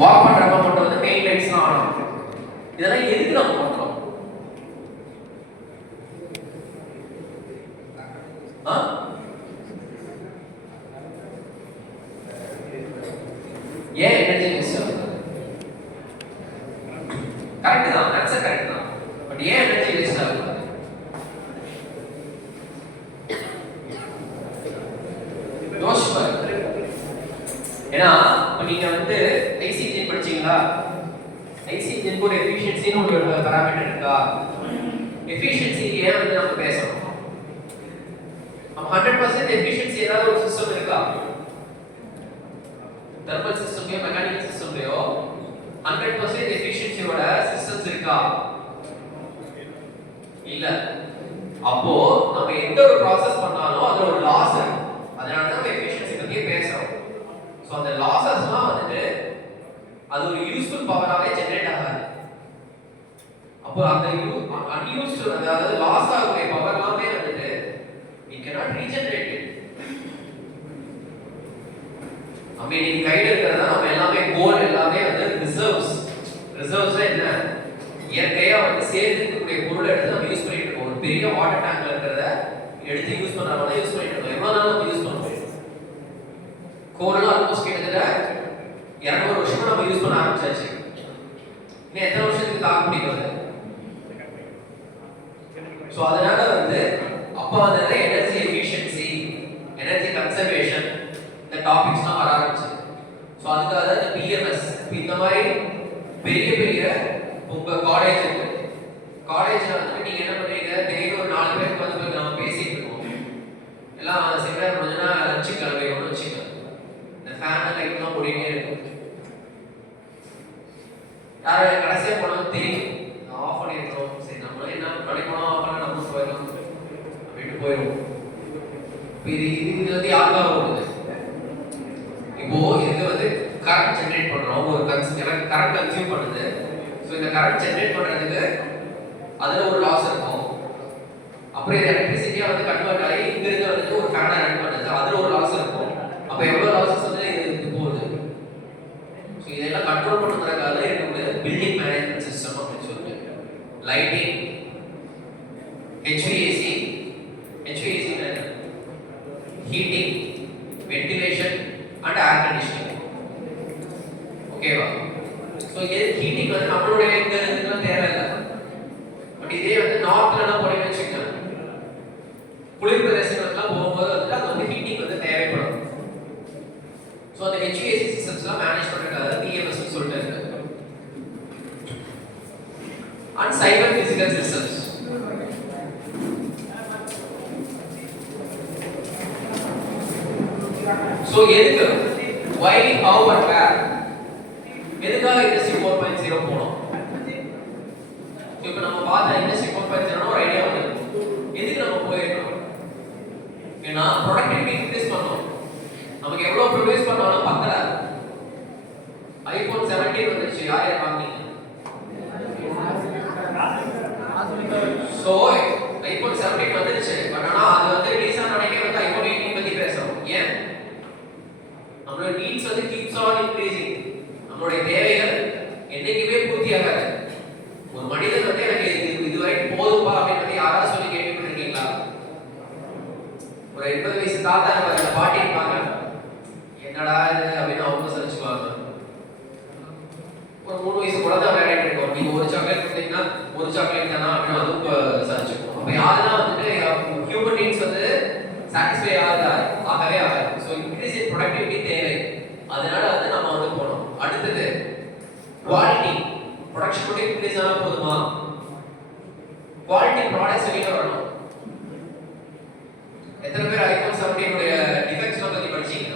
Walk பண்றப்ப மட்டும் வந்து மெயின் லைட்ஸ்லாம் ஆன் ஆகும். இதெல்லாம் எதுக்கு நம்ம பண்றோம்? ஏன் எனர்ஜி வேஸ்ட் ஆகுது? கரெக்ட் தான், ஆன்சர் கரெக்ட் தான். பட் ஏன் எனர்ஜி வேஸ்ட் ஆகுது? யோசிச்சு பாருங்க. ஏன்னா இப்போ நீங்க வந்து ஐசி இன்ஜின் படிச்சீங்களா? ஐசி இன்ஜின் ஒரு எஃபிஷியன்சின்னு ஒரு பாராமீட்டர் இருக்கா? எஃபிஷியன்சி ஏன் வந்து நம்ம பேசணும்? 100% எஃபிஷியன்சி ஏதாவது ஒரு சிஸ்டம் இருக்கா? தெர்மல் சிஸ்டம்லயோ மெக்கானிக்கல் சிஸ்டம்லயோ 100% எஃபிஷியன்சியோட சிஸ்டம்ஸ் இருக்கா? இல்ல. அப்போ நம்ம எந்த ஒரு ப்ராசஸ் பண்ணாலும் அதுல ஒரு லாஸ் இருக்கு. அதனால தான் நம்ம எஃபிஷியன்சி பத்தி பேசுறோம். சோ அந்த லாஸஸ்லாம் வந்து அது ஒரு யூஸ்ஃபுல் பவராவே ஜெனரேட் ஆகாது. அப்போ அந்த அன்யூஸ்ஃபுல் அதாவது லாஸ் ஆகக்கூடிய பவர் எல்லாமே வந்துட்டு it cannot regenerate it. நம்ம இன்னைக்கு கையில இருக்கிறதா நம்ம எல்லாமே கோல் எல்லாமே வந்து ரிசர்வ்ஸ் என்ன இயற்கையா வந்து சேர்த்துக்கூடிய பொருளை எடுத்து நம்ம யூஸ் பண்ணிட்டு இருக்கோம். ஒரு பெரிய வாட்டர் டேங்க்ல இருக்கிறத எடுத்து யூஸ் பண்றவங்க யூஸ் பண்ணிட்டு இருக்கோம். எவ்வளவு நாள் நம்ம யூஸ் பண்ணுவோம்? கோல் ஆல்மோஸ்ட் கிட்டத்தட்ட 200 வருஷமா நம்ம யூஸ் பண்ண ஆரம்பிச்சாச்சு. இன்னும் எத்தனை வருஷத்துக்கு தாக்கு பிடிக்கிறது? சோ அதனால வந்து அப்போ வந்து எனர்ஜி எஃபிஷியன்சி, எனர்ஜி கன்சர்வேஷன் இந்த டாபிக்ஸ்லாம் வர ஆரம்பிச்சு. ஸோ அதுக்காக தான் இந்த பிஎம்எஸ் இந்த மாதிரி பெரிய பெரிய உங்க காலேஜ் இருக்கு. காலேஜ்ல வந்து நீங்க என்ன பண்றீங்க? டெய்லி ஒரு 4 பேருக்கு வந்து நம்ம பேசிட்டு இருக்கோம். எல்லாம் செமினார் முடிஞ்சா லஞ்ச் கிளம்பியோட வச்சுக்கோங்க. இந்த ஃபேன் லைட்லாம் ஓடிட்டே இருக்கும். யாரும் கடைசியாக போனாலும் தெரியும் ஆஃப் பண்ணிருக்கோம். சரி நம்மள என்ன படிக்கணும் ஆஃப் பண்ண நம்ம போயிடும் அப்படின்ட்டு போயிடும். இது வந்து யாருக்காக வருது? இப்போ இதுக்கு வந்து கரண்ட் ஜெனரேட் பண்றோம். ஒரு கரண்ட் கன்சியூம் பண்ணுது. ஸோ இந்த கரண்ட் ஜெனரேட் பண்றதுக்கு அதுல ஒரு லாஸ் இருக்கும். அப்புறம் இது எலக்ட்ரிசிட்டியா வந்து கன்வெர்ட் ஆகி இங்க இருந்து வந்து ஒரு ஃபேனை ரன் பண்ணுது. அதுல ஒரு லாஸ் இருக்கும். அப்ப எவ்வளவு லாஸஸ் வந்து இது போகுது? ஸோ இதெல்லாம் கண்ட்ரோல் பண்ணுறதுக்காக இருக்கக்கூடிய பில்டிங் மேனேஜ்மெண்ட் சிஸ்டம் அப்படின்னு சொல்லிட்டு lighting, HVAC heating, ventilation and air conditioning. ஓகேவா? ஸோ இது ஹீட்டிங் வந்து நம்மளுடைய இங்க இதுக்கெல்லாம் தேவையில்லை. பட் இதே வந்து நார்த்லாம் போய் வச்சுக்கோங்க, குளிர் பிரதேசங்களுக்குலாம் போகும்போது வந்து அது வந்து ஹீட்டிங் வந்து தேவைப்படும். ஸோ அந்த HVAC சிஸ்டம்ஸ்லாம் மேனேஜ் பண்ணுறதுக்காக பிஎம்எஸ் சொல்லிட்டு இருக்கு. And cyber physical systems. So எதுக்கு why how and where எதுக்காக இண்டஸ்ட்ரி 4.0 போனோம்? இப்போ நம்ம பார்த்த இண்டஸ்ட்ரி 4.0 ஒரு ஐடியா வந்து எதுக்கு நம்ம போயிருக்கோம்? ஏன்னா ப்ரொடக்டிவிட்டி இன்க்ரீஸ் பண்ணோம். நமக்கு எவ்வளவு ப்ரொடியூஸ் பண்ணாலும் பத்தல. ஐபோன் 17 வந்துச்சு. யார் யார் வாங்குனீங்க? சோ ஐபோன் 17 வந்துச்சு. பட் ஆனா அது வந்து ரீசன் அன்னைக்கே வந்து ஐபோன் 18 பத்தி பேசுறோம். ஏன்? நம்மளோட நீட்ஸ் வந்து keeps on increasing. நம்மளுடைய தேவைகள் என்னைக்குமே பூர்த்தி ஆகாது. ஒரு மனிதன் வந்து எனக்கு இதுவரைக்கும் போதும்பா அப்படின்னு யாராவது சொல்லி கேட்டுருக்கீங்களா? ஒரு 80 வயசு தாத்தா அந்த பாட்டி இருப்பாங்க, என்னடா இது அப்படின்னு அவங்க சலிச்சுக்குவாங்க. ஒரு 3 வயசு குழந்தை விளையாடிட்டு இருக்கோம், நீங்க ஒரு சாக்லேட் கொடுத்தீங்கன்னா ஒரு சாக்லேட் தானா அப்படின்னு அதுவும் சலிச்சுக்குவோம். அப்ப யாருன்னா வந்துட்டு ஹியூமன் நீட்ஸ் வந்து சாட்டிஸ்ஃபை ஆகவே ஆகாது. ஸோ இன்க்ரீஸ் இன் ப்ரொடக்டிவிட்டி தேவை. அதனால வந்து நம்ம வந்து போனோம். அடுத்தது குவாலிட்டி. ப்ரொடக்ஷன் மட்டும் இன்க்ரீஸ் ஆனால் போதுமா? குவாலிட்டி ப்ராடக்ட்ஸ் வெளியே வரணும். எத்தனை பேர் ஐபோன் 17 உடைய டிஃபெக்ட்ஸ் பத்தி படிச்சீங்க?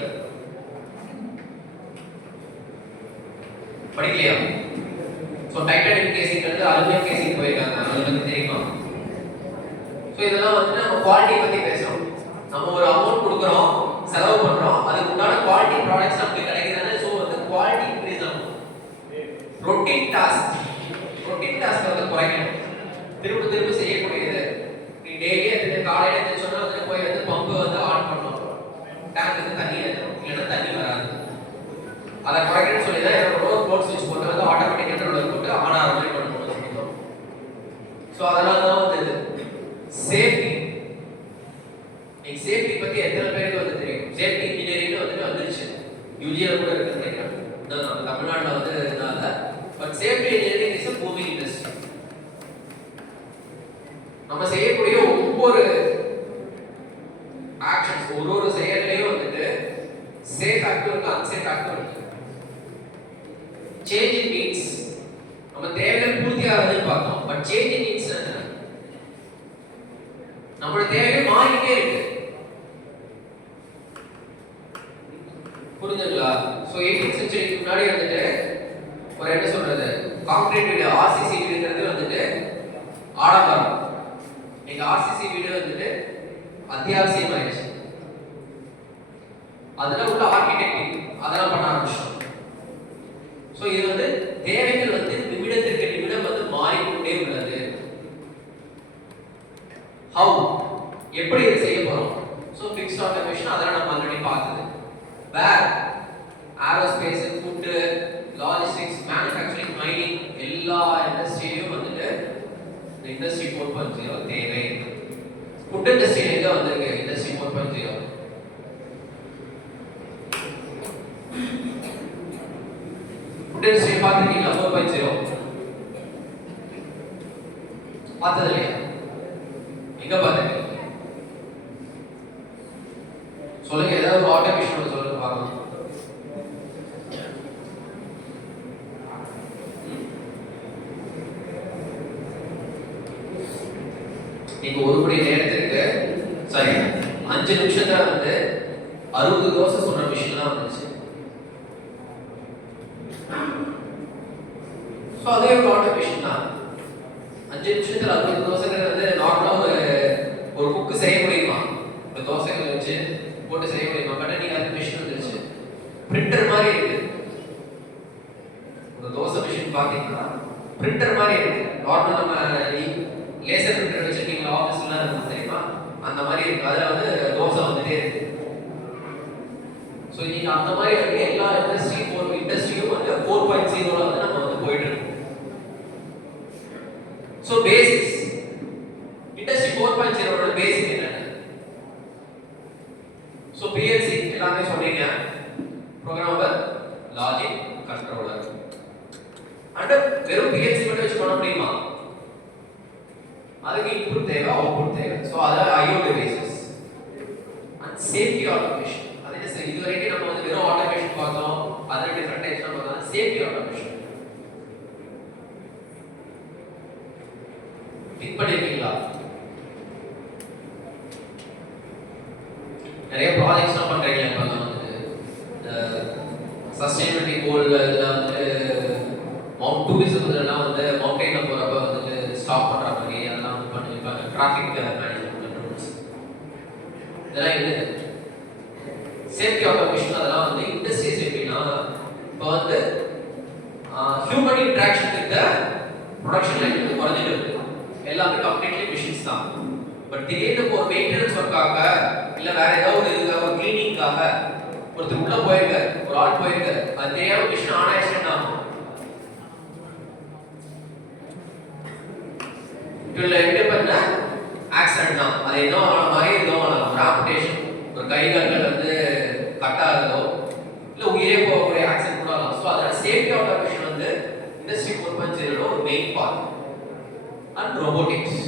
படிக்கலையா? சோ டைட்டானியம் கேசிங் வந்து அலுமினியம் கேசிங் போயிருக்காங்க. அதை பத்தி தெரியுமா? சோ இதெல்லாம் வந்து நம்ம குவாலிட்டி பத்தி பேசுறோம். நம்ம ஒரு அமௌண்ட் கொடுக்குறோம், செலவு பண்றோம், அதுக்கு உண்டான குவாலிட்டி ப்ராடக்ட்ஸ் நமக்கு கிடைக்குதுன்னா சோ வந்து குவாலிட்டி இன்க்ரீஸ் ஆகும். ரொட்டீன் டாஸ்க் வந்து குறைக்கணும். திரும்ப செய்யக்கூடியது. நீ டெய்லி அந்த காலையில எந்திரச்சோன்னா வந்து போய் வந்து பம்பு வந்து ஆன் பண்ணணும், டேங்க் வந்து தண்ணி ஏற்றணும், இல்லைன்னா தண்ணி வராது. அதை குறைக்கணும்னு சொல்லி தான் என்ன பண்ணுவோம், நம்ம தமிழ்நாட்டில் வந்து இதனால but safety engineering is a booming industry. நம்ம செய்யக்கூடிய ஒவ்வொரு ஆக்ஷன்ஸ் ஒரு செயல்லையும் வந்துட்டு சேஃப் ஃபேக்டர் இருக்கு, அன்சேஃப் ஃபேக்டர் இருக்கு. சேஞ்ச் இன் நீட்ஸ் நம்ம தேவைகள் பூர்த்தியாகுதுன்னு பார்த்தோம். பட் சேஞ்ச் இன் நீட்ஸ் என்ன? நம்மளோட தேவைகள் மாறிக்கிட்டே இருக்கு. புரிஞ்சுங்களா? ஸோ 18th செஞ்சுரிக்கு முன்னாடி வந்துட்டு ஒரு என்ன சொல்றது, கான்கிரீட் வீடு ஆர்சிசி வீடுங்கிறது வந்துட்டு ஆடம்பரம். எங்க ஆர்சிசி வீடு வந்துட்டு அத்தியாவசியம் ஆயிடுச்சு. அதெல்லாம் உள்ள ஆர்கிடெக்டிங் அதெல்லாம் பண்ண ஆரம்பிச்சோம். ஸோ இது வந்து தேவைகள் வந்து நிமிடத்திற்கு நிமிடம் வந்து மாறிக்கொண்டே உள்ளது. ஹவு எப்படி இதை செய்ய போறோம்? ஸோ ஃபிக்ஸ்ட் ஆட்டோமேஷன் அதெல்லாம் நம்ம ஆல்ரெடி பார்த்தது. Where aerospace, food, logistics, manufacturing, mining எல்லா இண்டஸ்ட்ரியிலும் வந்துட்டு இந்த இண்டஸ்ட்ரி 4.0 தேவை. ஃபுட் இண்டஸ்ட்ரியில எங்க வந்திருக்கு இண்டஸ்ட்ரி 4.0? ஃபுட் இண்டஸ்ட்ரி பார்த்துருக்கீங்களா? 4.0 பார்த்தது இல்லையா? எங்க பார்த்துருக்கீங்க? சொல்லுங்க, ஏதாவது ஒரு ஆட்டோமேஷன் சொல்லுங்க பார்க்கலாம். நீங்க ஒரு மணி நேரத்துக்கு சரி 5 நிமிஷத்துல வந்து 60 தோசை சொன்ன மிஷின் தான் வந்துச்சு. ஸோ அதே ஒரு ஆட்டோமேஷன் தான். 5 நிமிஷத்துல 60 தோசைங்கிறது வந்து நார்மலா ஒரு குக்கு செய்ய முடியுமா? ஒரு தோசைகளை வச்சு போட்டு செய்ய முடியுமா? பட் நீங்க அது மிஷின் வந்துருச்சு. பிரிண்டர் மாதிரி இருக்கு. ஒரு தோசை மிஷின் பாத்தீங்கன்னா பிரிண்டர் மாதிரி இருக்கு. நார்மல் நம்ம லேசர் பிரிண்டர் வச்சிருக்கீங்களா ஆஃபீஸ்ல இருக்கும் தெரியுமா? அந்த மாதிரி இருக்கு. அதுல வந்து தோசை வந்துட்டே இருக்கு. ஸோ நீங்க அந்த மாதிரி வந்து எல்லா இண்டஸ்ட்ரியும் வந்து 4.0 வந்து நம்ம வந்து போயிட்டு இருக்கோம். ஸோ பேசிக்ஸ் இண்டஸ்ட்ரி 4.0 பேசிக் என்னென்ன? ஸோ PLC எல்லாமே சொன்னீங்க. Programmer, logic, controller. அண்ட் வெறும் PLC மட்டும் வச்சு பண்ண முடியுமா? அதுக்கு இன்புட் தேவை, அவுட்புட் தேவை. ஸோ அதான் IO devices and safety automation. அது என்ன சார், இது வரைக்கும் நம்ம வந்து வெறும் ஆட்டோமேஷன் பார்த்தோம். அதில் டிஃப்ரெண்ட் டைப்ஸ் பார்த்தோம். சேஃப்டி ஆட்டோமேஷன் திங்க் பண்ணிருக்கீங்களா? நிறைய ப்ராஜெக்ட்ஸ்லாம் பண்றீங்க. இப்போலாம் வந்து சஸ்டைனபிலிட்டி கோல் இதெல்லாம் வந்து டூரிசம்லாம் வந்து மவுண்டெயின்ல போறப்ப வந்துட்டு ஸ்டாப் பண்ற மாதிரி அதெல்லாம் பண்ணிருப்பாங்க. டிராஃபிக் மேனேஜ்மெண்ட் கண்ட்ரோல்ஸ் இதெல்லாம் என்னது? Safety automation. அதெல்லாம் வந்து இண்டஸ்ட்ரீஸ் எப்படின்னா இப்போ வந்து human interaction with production line வந்து குறைஞ்சிட்டு இருக்கு. எல்லாமே கம்ப்ளீட்லி மிஷின்ஸ் தான். பட் திடீர்னு ஒரு மெயின்டெனன்ஸ் ஒர்க்காக இல்ல வேற ஏதாவது ஒரு கிளீனிங்காக ஒருத்தர் உள்ள போயிருக்க, ஒரு ஆள் போயிருக்க, அது தெரியாம மிஷின் ஆன் ஆயிடுச்சுன்னா இதுல எப்படி பண்ண ஆக்சிடென்ட் தான். அது ஏதோ ஆன மாதிரி ஏதோ ஆகலாம். ஆம்புடேஷன், ஒரு கை கால்கள் வந்து கட் ஆகுதோ இல்ல உயிரே போகக்கூடிய ஆக்சிடென்ட் கூட ஆகலாம். ஸோ அதனால சேஃப்டி ஆட்டோமேஷன் வந்து இண்டஸ்ட்ரி 4.0 ஒரு main part. And robotics.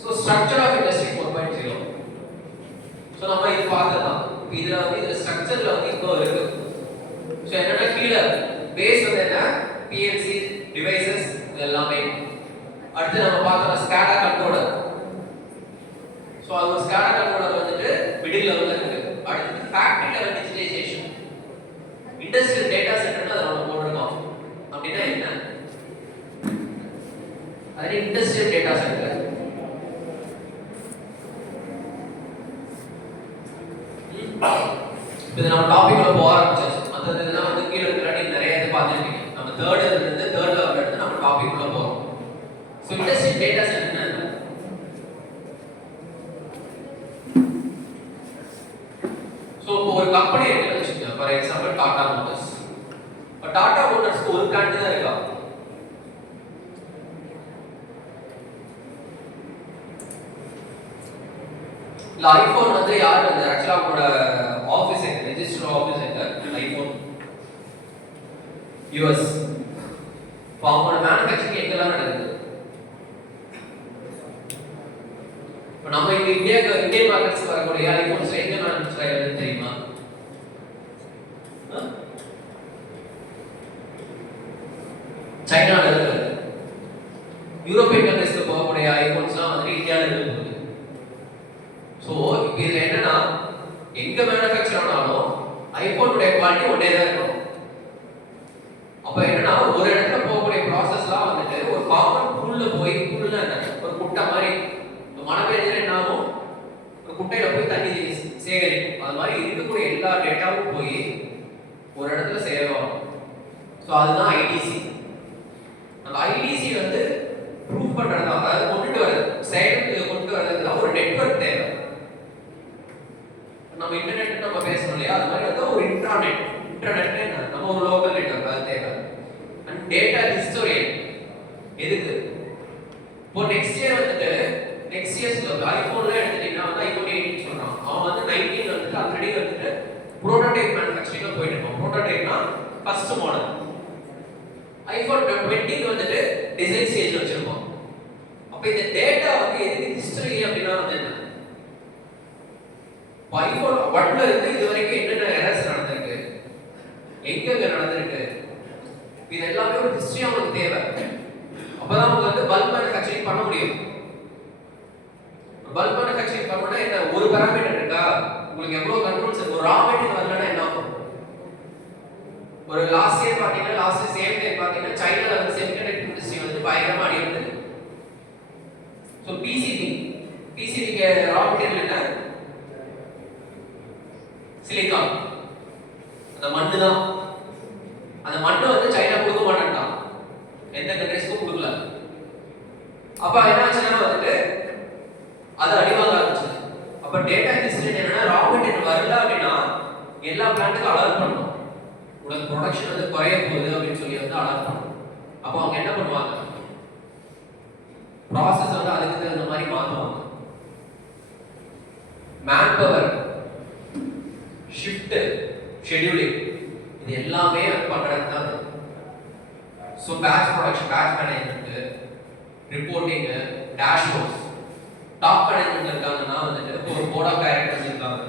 So structure of industry 4.0. So நம்ம இது பார்த்ததான். இதுல வந்து இந்த ஸ்ட்ரக்சர்ல வந்து இப்போ இருக்கு. ஸோ என்னன்னா கீழே பேஸ் வந்து என்ன, PLC டிவைசஸ் எல்லாமே. அடுத்து நம்ம பார்த்தோம்னா ஸ்கேடா கண்ட்ரோலர். ஸோ அது ஒரு ஸ்கேடா கண்ட்ரோலர் வந்துட்டு மிடில் லெவல்ல இருக்கு. அடுத்து factory level digitalisation. Industrial data சென்டர்னு அதை நம்ம போட்டிருக்கோம். அப்படின்னா என்ன? அது இண்டஸ்ட்ரியல் டேட்டா சென்டர். இது நம்ம டாபிக்ல போக ஆரம்பிச்சாச்சு. மற்ற இதெல்லாம் வந்து கீழே இருக்கிற நிறைய இது பார்த்துருக்கீங்க. நம்ம தேர்ட் லெவல்ல இருந்து நம்ம டாபிக் உள்ள போறோம். ஸோ இண்டஸ்ட்ரியல் டேட்டா சென்டர் என்ன? ஸோ ஒரு கம்பெனி இருக்குன்னு வச்சுக்கோங்க. For example Tata motors. இப்போ டாடா மோட்டர்ஸ்க்கு ஒரு பிளான்ட் தான் இருக்கா? இல்ல ஐபோன் வந்து யார் வந்து ஆக்சுவலா அவங்களோட ஆஃபீஸ் ரிஜிஸ்டர் ஆஃபீஸ் எங்க ஐபோன் யுஎஸ். இப்போ அவங்களோட மேனுஃபேக்சரிங் எங்கெல்லாம் நடக்குது? இப்போ நம்ம இங்க இந்தியன் மார்க்கெட்ஸ் வரக்கூடிய ஐபோன்ஸ் எங்க மேனுஃபேக்சர் ஆகுதுன்னு தெரியுமா? சைனால இருக்கு. யூரோப்பியன் கண்ட்ரீஸ்ல போகக்கூடிய ஐபோன்ஸ்லாம் வந்து இந்தியால இருக்கு. ஸோ இப்போ இதுல என்னன்னா எங்க மேனுஃபேக்சர் ஆனாலும் ஐபோனுடைய குவாலிட்டி ஒன்னே தான் இருக்கும். அப்ப என்னன்னா ஒரு இடத்துல போகக்கூடிய ப்ராசஸ்லாம் வந்துட்டு ஒரு காமன் பூல்ல போய் பூல்ல ஒரு குட்டை மாதிரி மழை பெய்ஞ்சா என்ன ஆகும்? ஒரு குட்டையில போய் தண்ணி சேகரிக்கும். அது மாதிரி இருக்கக்கூடிய எல்லா டேட்டாவும் போய் ஒரு இடத்துல சேகரிக்கும். ஸோ அதுதான் ஐடிசி. அந்த ஐடிசி வந்து ப்ரூவ் பண்றது தான், அதாவது கொண்டுட்டு வரது, செயலுக்கு கொண்டு வரதுக்கு ஒரு நெட்வொர்க் தேவை. நம்ம இன்டர்நெட் நம்ம பேசணும் இல்லையா, அது மாதிரி வந்து ஒரு இன்டர்நெட் நம்ம ஒரு லோக்கல் நெட்வொர்க் அது தேவை. அண்ட் டேட்டா ஹிஸ்டோரியன் எதுக்கு? இப்போ நெக்ஸ்ட் இயர் வந்துட்டு நெக்ஸ்ட் இயர்ஸ்ல ஐபோன்ல எடுத்துட்டீங்கன்னா வந்து ஐபோன் 18 சொல்றான். அவன் வந்து 19 வந்துட்டு ஆல்ரெடி வந்துட்டு புரோட்டோடைப் மேனுஃபேக்சரிங்ல போயிட்டு இருப்பான். புரோட்டோடைப்னா ஃபர்ஸ்ட் மாடல். ஐபோன் 20 வந்துட்டு டிசைன் ஸ்டேஜ் வச்சிருப்பான். அப்ப இந்த டேட்டா வந்து எதுக்கு ஹிஸ்டரி அப்படின்னா வந்து என்ன? ஐபோன் 1ல இருந்து இது வரைக்கும் என்னென்ன எரர்ஸ் நடந்திருக்கு, எங்கெங்க நடந்திருக்கு, இது எல்லாமே ஒரு ஹிஸ்டரி அவங்களுக்கு தேவை. அப்பதான் அவங்க வந்து பல்க் மேனுஃபேக்சரிங் பண்ண முடியும். பல்க் மேனுஃபேக்சரிங் பண்ணா என்ன, ஒரு பாராமீட்டர் இருக்கா, உங்களுக்கு எவ்வளவு கண்ட்ரோல்ஸ் இருக்கு, ஒரு ரா மெட்டீரியல் வரலன்னா என்ன ஆகும்? ஒரு லாஸ்ட் இயர் பாத்தீங்கன்னா லாஸ்ட் சேம் டைம் பாத்தீங்கன்னா சைனால வந்து செமிகண்டக்டர் இண்டஸ்ட்ரி வந்து பயங்கரமா அடி இருந்தது. சோ பிசிபிக்கு ரா மெட்டீரியல் என்ன? சிலிக்கான். அந்த மண்ணு தான். அந்த மண்ணு வந்து சைனா கொடுக்க மாட்டான், எந்த கண்ட்ரீஸ்க்கும் கொடுக்கல. அப்ப என்ன ஆச்சுன்னா வந்துட்டு அது அடிவாங்க ஆரம்பிச்சு. அப்ப டேட்டா ஹிஸ்டரி என்னன்னா ரா மெட்டீரியல் வரல அப்படின்னா எல்லா பிளான்ட்டுக்கும் அலர்ட் பண்ணணும், உனக்கு ப்ரொடக்ஷன் வந்து குறைய போகுது அப்படின்னு சொல்லி வந்து அலர்ட் பண்ணணும். அப்போ அவங்க என்ன பண்ணுவாங்க, ப்ராசஸ் வந்து அதுக்கு தகுந்த மாதிரி மாற்றுவாங்க. மேன் பவர், ஷிஃப்ட், ஷெட்யூலிங், இது எல்லாமே பண்றது தான். So batch production, batch management, reporting, dashboards. Top management இருக்காங்கன்னா வந்துட்டு ஒரு போர்ட் ஆஃப் டைரக்டர்ஸ் இருக்காங்க,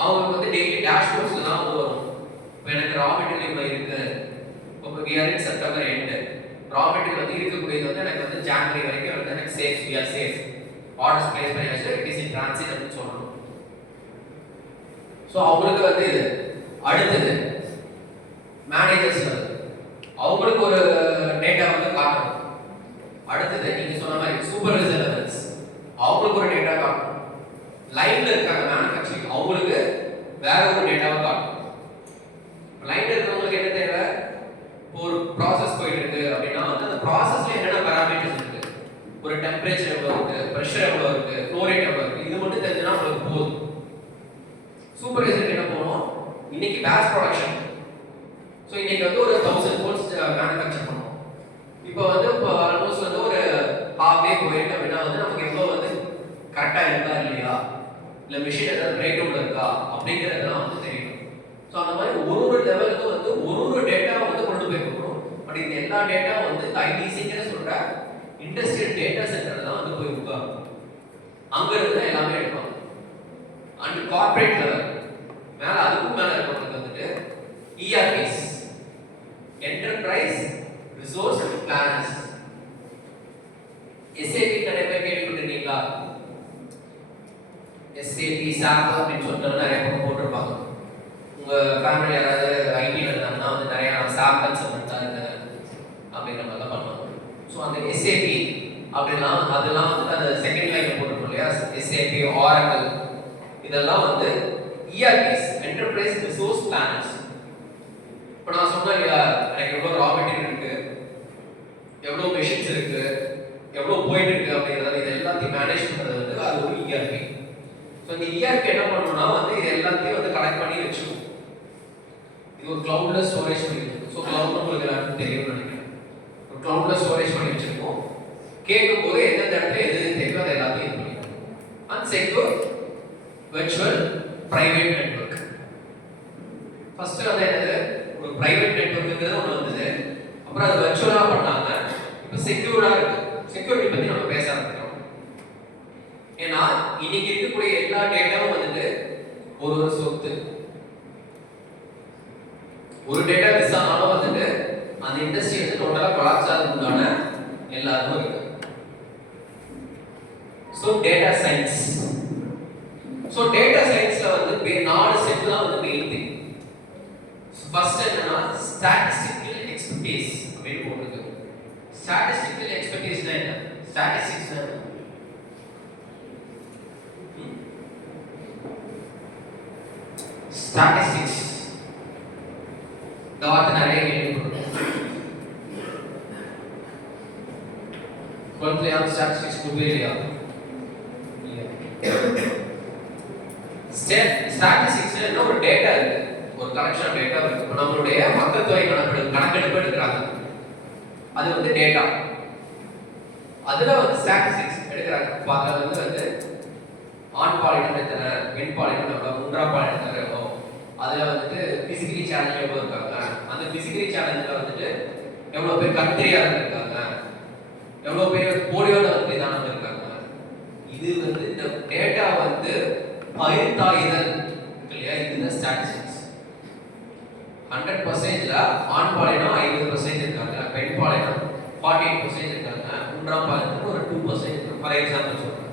அவங்களுக்கு வந்து டெய்லி டேஷ்போர்ட்ஸ்ல தான் வந்து வரும். இப்போ எனக்கு ரா மெட்டீரியல் இவ்வளோ இருக்கு, இப்போ கியரிங் செப்டம்பர் எண்டு ரா மெட்டீரியல் வந்து இருக்கக்கூடியது வந்து எனக்கு வந்து ஜான்வரி வரைக்கும் வந்து எனக்கு safe, we are safe, orders place பண்ணியாச்சு, இட் இஸ் இன் டிரான்சிட் அப்படின்னு சொல்லணும். ஸோ அவங்களுக்கு வந்து இது அடுத்தது மேனேஜர்ஸ் அவங்களுக்கு ஒரு டேட்டா வந்து காட்டணும். அடுத்தது நீங்க சொன்ன மாதிரி சூப்பர்வைசர் லெவல்ஸ் அவங்களுக்கு ஒரு டேட்டா காட்டணும். லைன்ல இருக்காங்க மேனுஃபேக்சரிங், அவங்களுக்கு வேற ஒரு டேட்டாவை காட்டணும். லைன்ல இருக்கிறவங்களுக்கு என்ன தேவை, ஒரு ப்ராசஸ் போயிட்டு இருக்கு அப்படின்னா வந்து அந்த ப்ராசஸ்ல என்னென்ன பாராமீட்டர்ஸ் இருக்கு, ஒரு டெம்பரேச்சர் எவ்வளவு இருக்கு, பிரஷர் எவ்வளவு இருக்கு, ஃப்ளோ ரேட் எவ்வளவு இருக்கு, இது மட்டும் தெரிஞ்சுனா உங்களுக்கு போதும். சூப்பர்வைசர் என்ன பண்ணுவோம், இன்னைக்கு பேட்ச் ப்ரொடக்ஷன், ஸோ இன்னைக்கு வந்து ஒரு 1000 கோல்ஸ் மேனுஃபேக்சர் பண்ணுவோம். இப்போ வந்து இப்போ ஆல்மோஸ்ட் வந்து ஒரு ஹாஃப் டே போயிருக்கு அப்படின்னா வந்து நமக்கு எவ்வளோ வந்து கரெக்டாக இருக்கா இல்லையா, இல்லை மிஷின் ஏதாவது பிரேக் டவுன் இருக்கா அப்படிங்கிறதெல்லாம் வந்து தெரியணும். ஸோ அந்த மாதிரி ஒரு லெவலுக்கு வந்து ஒரு டேட்டா வந்து கொண்டு போய் கொடுக்கணும். பட் இந்த எல்லா டேட்டா வந்து ஐடிசிங்கிற சொல்ற இண்டஸ்ட்ரியல் டேட்டா சென்டர் தான் வந்து போய் உட்காரும், அங்க இருந்து எல்லாமே எடுப்பாங்க. அண்ட் கார்ப்பரேட் லெவல் மேல அதுக்கும் மேல இருக்கிறது வந்துட்டு ERPs, enterprise resource planners. SAP நிறைய பேர் கேள்விப்பட்டிருக்கீங்களா? SAP SAP அப்படின்னு சொல்லிட்டு நிறைய பேர் போட்டிருப்பாங்க. உங்க ஃபேமிலி யாராவது ஐடியில் இருந்தாங்கன்னா வந்து நிறைய SAP கன்சல்டன்ட் தான் அப்படிங்கிற மாதிரிலாம் பண்ணுவாங்க. ஸோ அந்த SAP அப்படிலாம் அதெல்லாம் வந்து அந்த செகண்ட் லைன் போட்டிருக்கோம் இல்லையா, SAP, Oracle, இதெல்லாம் வந்து ERPs, என்டர்பிரைஸ் ரிசோர்ஸ் பிளானர்ஸ். இப்போ நான் சொன்னேன் இல்லையா, எனக்கு எவ்வளோ ரா மெட்டீரியல் இருக்கு, எவ்வளோ மெஷின்ஸ் இருக்கு, எவ்வளோ போயிட்டு இருக்கு அப்படிங்கிறது இது எல்லாத்தையும் மேனேஜ் பண்ணுறது வந்து அது ஒரு ERP. ஸோ இந்த ERP என்ன பண்ணணும்னா வந்து இது எல்லாத்தையும் வந்து கலெக்ட் பண்ணி வச்சுக்கும். இது ஒரு கிளவுட்ல ஸ்டோரேஜ் பண்ணிருக்கு. ஸோ கிளவுட் உங்களுக்கு எல்லாருக்கும் தெரியும்னு நினைக்கிறேன். ஒரு கிளவுட்ல ஸ்டோரேஜ் பண்ணி வச்சிருக்கோம். கேட்கும் போது எந்தெந்த இடத்துல எது தேவையோ அதை எல்லாத்தையும் இது பண்ணிக்கலாம். Unsecure virtual private network. First வந்து என்னது ஒரு பிரைவேட் நெட்வொர்க்குங்கிறது ஒன்று வந்தது. அப்புறம் அது வர்ச்சுவலா பண்ணாங்க. இப்போ செக்யூரா இருக்கு. செக்யூரிட்டி பத்தி நம்ம பேச ஆரம்பிக்கிறோம். ஏன்னா இன்னைக்கு இருக்கக்கூடிய எல்லா டேட்டாவும் வந்துட்டு ஒரு சொத்து. ஒரு டேட்டா மிஸ் ஆனாலும் வந்துட்டு அந்த இண்டஸ்ட்ரி வந்து டோட்டலா கொலாப்ஸ் ஆகிறதுக்கான எல்லாரும் இருக்கு. So data science. So data சயின்ஸ்ல வந்து 4 ஸ்டெப் தான் வந்து மெயின் திங். ஃபர்ஸ்ட் என்னன்னா ஸ்டாட்டிஸ்டிக்கல் எக்ஸ்பர்டீஸ் அப்படின்னு போட்டுருக்கு. ஸ்டாட்டிஸ்டிக்கல் எக்ஸ்பர்டீஸ்னா என்ன? ஸ்டாட்டிஸ்டிக்ஸ்னா என்ன? ஸ்டாட்டிஸ்டிக்ஸ் இந்த வார்த்தை நிறைய கேள்விப்பட்டிருக்கோம். 12th யாரும் ஸ்டாட்டிஸ்டிக்ஸ் குரூப்பே இல்லையா? ஸ்டாட்டிஸ்டிக்ஸ் என்ன? ஒரு டேட்டா இருக்கு, ஒரு கலெக்ஷன் ஆஃப் டேட்டா இருக்கு. இப்போ நம்மளுடைய மக்கள் தொகை கணக்கெடுப்பு எடுக்கிறாங்க, அது வந்து டேட்டா. அதுல வந்து ஸ்டாட்டிஸ்டிக்ஸ் எடுக்கிறாங்க. அதுல வந்து ஆண் பாலினம் எத்தனை, பெண் பாலினம் எவ்வளோ, மூன்றாம் பாலினம் எவ்வளோ, அதுல வந்துட்டு பிசிக்கலி சேலஞ்ச் எவ்வளோ இருக்காங்க, அந்த பிசிக்கலி சேலஞ்சில் வந்துட்டு எவ்வளோ பேர் கண்ட்ரியா இருக்காங்க, எவ்வளோ பேர் போலியோட வந்து இதான இருக்காங்க. இது வந்து இந்த டேட்டா வந்து பயிர்த்தாயுதல் இல்லையா? இதுதான் ஸ்டாட்டிஸ்டிக்ஸ். 100%ல ஆண் பாலினம் 50% இருக்காங்க, பெண் பாலினம் 48% இருக்காங்க, மூன்றாம் பாலினத்துக்கு ஒரு 2% இருக்காங்க. ஃபார் எக்ஸாம்பிள் சொல்றேன்.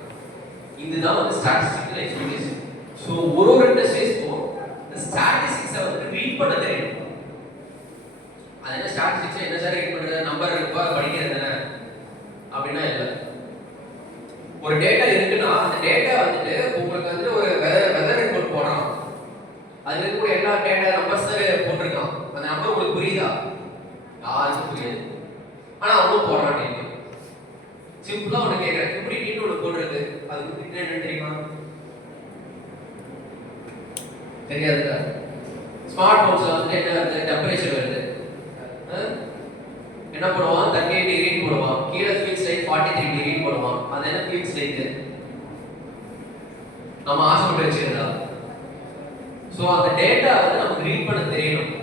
இதுதான் வந்து ஸ்டாட்டிஸ்டிக்கல் எக்ஸ்பிளனேஷன். ஸோ ஒரு இண்டஸ்ட்ரீஸ்க்கும் இந்த ஸ்டாட்டிஸ்டிக்ஸை வந்து ரீட் பண்ண தெரியும். அது என்ன ஸ்டாட்டிஸ்டிக்ஸ் என்ன சார் ரீட் பண்ணுறது, நம்பர் இருக்கா படிக்கிறது அப்படின்னா இல்லை. ஒரு டேட்டா இருக்குன்னா அந்த டேட்டா வந்துட்டு உங்களுக்கு வந்து ஒரு வெதர் ரிப்போர்ட் போடுறான், அதுல இருக்கக்கூடிய எல்லா டேட்டா நம்பர்ஸ் போட்டிருக்கான். அந்த நம்பர் உங்களுக்கு புரியுதா? யாருக்கும் புரியாது. ஆனா அவனும் போடுறான். டெய்லி சிம்பிளா ஒன்று கேட்குறேன், இப்படி நீட்டு ஒன்று போடுறது அதுக்கு என்ன தெரியுமா? தெரியாதுல்ல. ஸ்மார்ட் போன்ஸ்ல வந்து என்ன வருது? டெம்பரேச்சர் வருது. என்ன போடுவான்? 38 டிகிரின்னு போடுவான். கீழே ஃபிக்ஸ் லைட் 43 டிகிரின்னு போடுவான். அது என்ன ஃபிக்ஸ் லைட்? நம்ம ஆசைப்பட்டு வச்சிருந்தா. ஸோ அந்த டேட்டா வந்து நமக்கு ரீட் பண்ண தெரியணும்.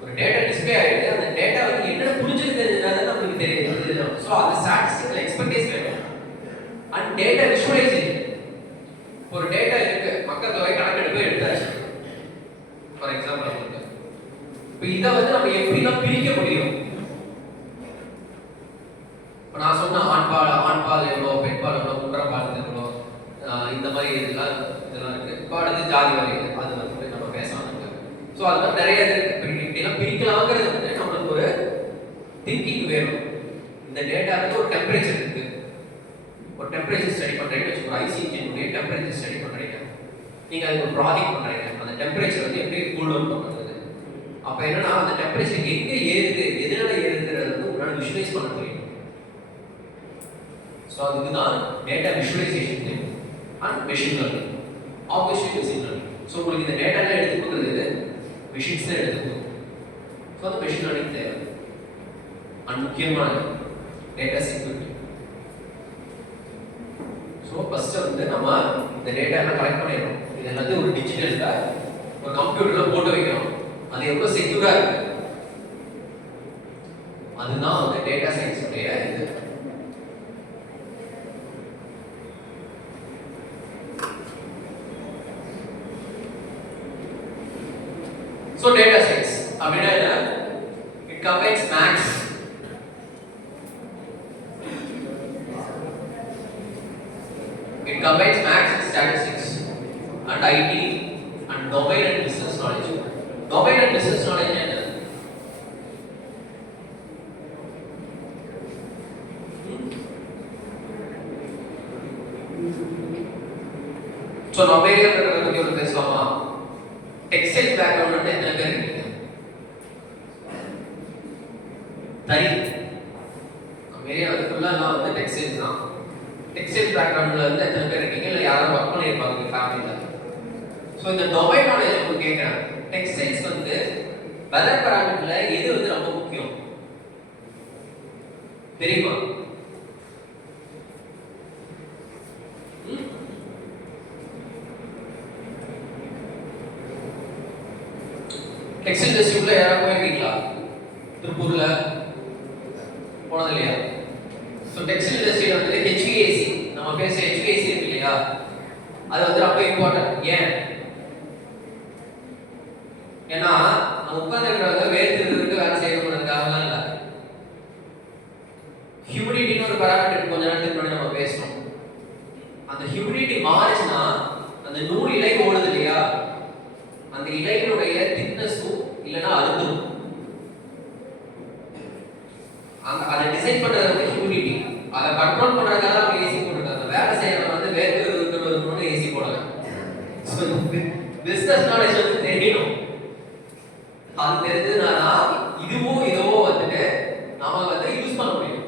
ஒரு டேட்டா டிஸ்ப்ளே ஆகிடுது, அந்த டேட்டா வந்து என்ன புரிஞ்சுக்க தெரிஞ்சதுனால நமக்கு தெரியும். ஸோ அந்த ஸ்டாட்டிஸ்டிக்கல் எக்ஸ்பர்டீஸ் வேணும். And data visualization. ஒரு டேட்டா இருக்கு, மக்கள் தொகை கணக்கெடுப்பு எடுத்தாச்சு ஃபார் எக்ஸாம்பிள் இருக்கு. இப்போ இதை வந்து நம்ம எப்படிலாம் பிரிக்க முடியும்? இப்போ நான் சொன்ன ஆண் பால் எவ்வளோ, பெண் பால் எவ்வளோ, மூன்றாம் பால் எவ்வளோ, இந்த மாதிரி இதெல்லாம் இருக்கு. இப்போ அடுத்து ஜாதி வரை அது வந்து நம்ம பேசலாம். ஸோ அது மாதிரி நிறைய இருக்கு. இப்படிலாம் பிரிக்கலாங்கிறது வந்து நம்மளுக்கு ஒரு திங்கிங் வேணும். இந்த டேட்டாவுக்கு ஒரு டெம்பரேச்சர் இருக்கு. ஒரு டெம்பரேச்சர் ஸ்டடி பண்றீங்கன்னு வச்சுக்கோங்க. ஐசி இன்ஜினுடைய டெம்பரேச்சர் ஸ்டடி பண்றீங்க, நீங்க அதுக்கு ஒரு ப்ராஜெக்ட் பண்றீங்க. அந்த டெம்பரேச்சர் வந்து எப்படி கூல் டவுன் பண்றது, அப்ப என்னன்னா அந்த டெம்பரேச்சர் எங்க ஏறுது, எதனால ஏறுதுங்கிறது வந்து உங்களால விஷுவலைஸ் பண்ண முடியும். ஸோ அதுக்கு தான் டேட்டா விஷுவலைசேஷன் தேவை and machine learning, artificial machine learning. So உங்களுக்கு இந்த டேட்டாலாம் எடுத்து கொடுக்குறது மெஷின்ஸ் தான் எடுத்து கொடுக்கும். ஸோ அந்த மெஷின் லேர்னிங் தேவை. அண்ட் முக்கியமான டேட்டா செக்யூரிட்டி. ஸோ ஃபர்ஸ்ட் வந்து நம்ம இந்த டேட்டா எல்லாம் கலெக்ட் பண்ணிடணும். இது எல்லாத்தையும் ஒரு டிஜிட்டல்ல ஒரு கம்ப்யூட்டர்ல போட்டு வைக்கணும். அது எவ்வளவு செக்யூரா இருக்கு, அதுதான் வந்து டேட்டா சயின்ஸ் உடைய இது. ஸோ டேட்டா சயின்ஸ் அப்படின்னா என்ன? It combines maths, it combines maths and statistics and IT and domain and business knowledge. Domain and business knowledge என்ன? ஸோ நம்ம ஏரியாவில் பற்றி ஒரு பேசலாமா? டெக்ஸ்டைல் பேக்ரவுண்ட் எத்தனை பேர் இருக்கீங்க? தறி நம்ம ஏரியாவில் ஃபுல்லாக வந்து டெக்ஸ்டைல்ஸ் தான். டெக்ஸ்டைல் பேக்ரவுண்ட்ல வந்து எத்தனை பேர் இருக்கீங்க? இல்லை யாரும் ஒர்க் பண்ணியிருப்பாங்க ஃபேமிலியில்? ஸோ இந்த டொமைன் நாலேஜ் உங்களுக்கு கேட்குறேன். டெக்ஸ்டைல்ஸ் வந்து வெதர் பேராமீட்டர்ல எது வந்து ரொம்ப முக்கியம் தெரியுமா? டெக்ஸ்டைல் இண்டஸ்ட்ரிக்குள்ள யாராவது போயிருக்கீங்களா? திருப்பூர்ல போனது இல்லையா? ஸோ டெக்ஸ்டைல் இண்டஸ்ட்ரியில் வந்து ஹெச்விஏசி, நம்ம பேச ஹெச்விஏசி இருக்கு இல்லையா, அது வந்து ரொம்ப இம்பார்ட்டன்ட். ஏன்னா நம்ம உட்கார்ந்துருக்கிறவங்க வேர்த்து வேலை செய்யணுங்கிறதுக்காகலாம் இல்லை. ஹியூமிடிட்டின்னு ஒரு பேராமீட்டர் கொஞ்ச நேரத்துக்கு முன்னாடி நம்ம பேசணும். அந்த ஹியூமிடிட்டி மாறுச்சுன்னா அந்த நூல் இலை ஓடுது இல்லையா, அந்த இலையினுடைய திக்னஸும் இல்லைன்னா அழுத்தம், அதை டிசைன் பண்றது வந்து ஹியூமிடிட்டி. அதை கண்ட்ரோல் பண்றதுக்காக தான் ஏசி போட்டுருக்காங்க. வேலை செய்யறவங்க வந்து வேர்த்து இருக்கிறவங்க ஏசி போடல. பிசினஸ் நாலேஜ் வந்து தெரியணும். அது தெரிஞ்சதுனா இதுவும் இதுவும் வந்துட்டு நாம வந்து யூஸ் பண்ண முடியும்.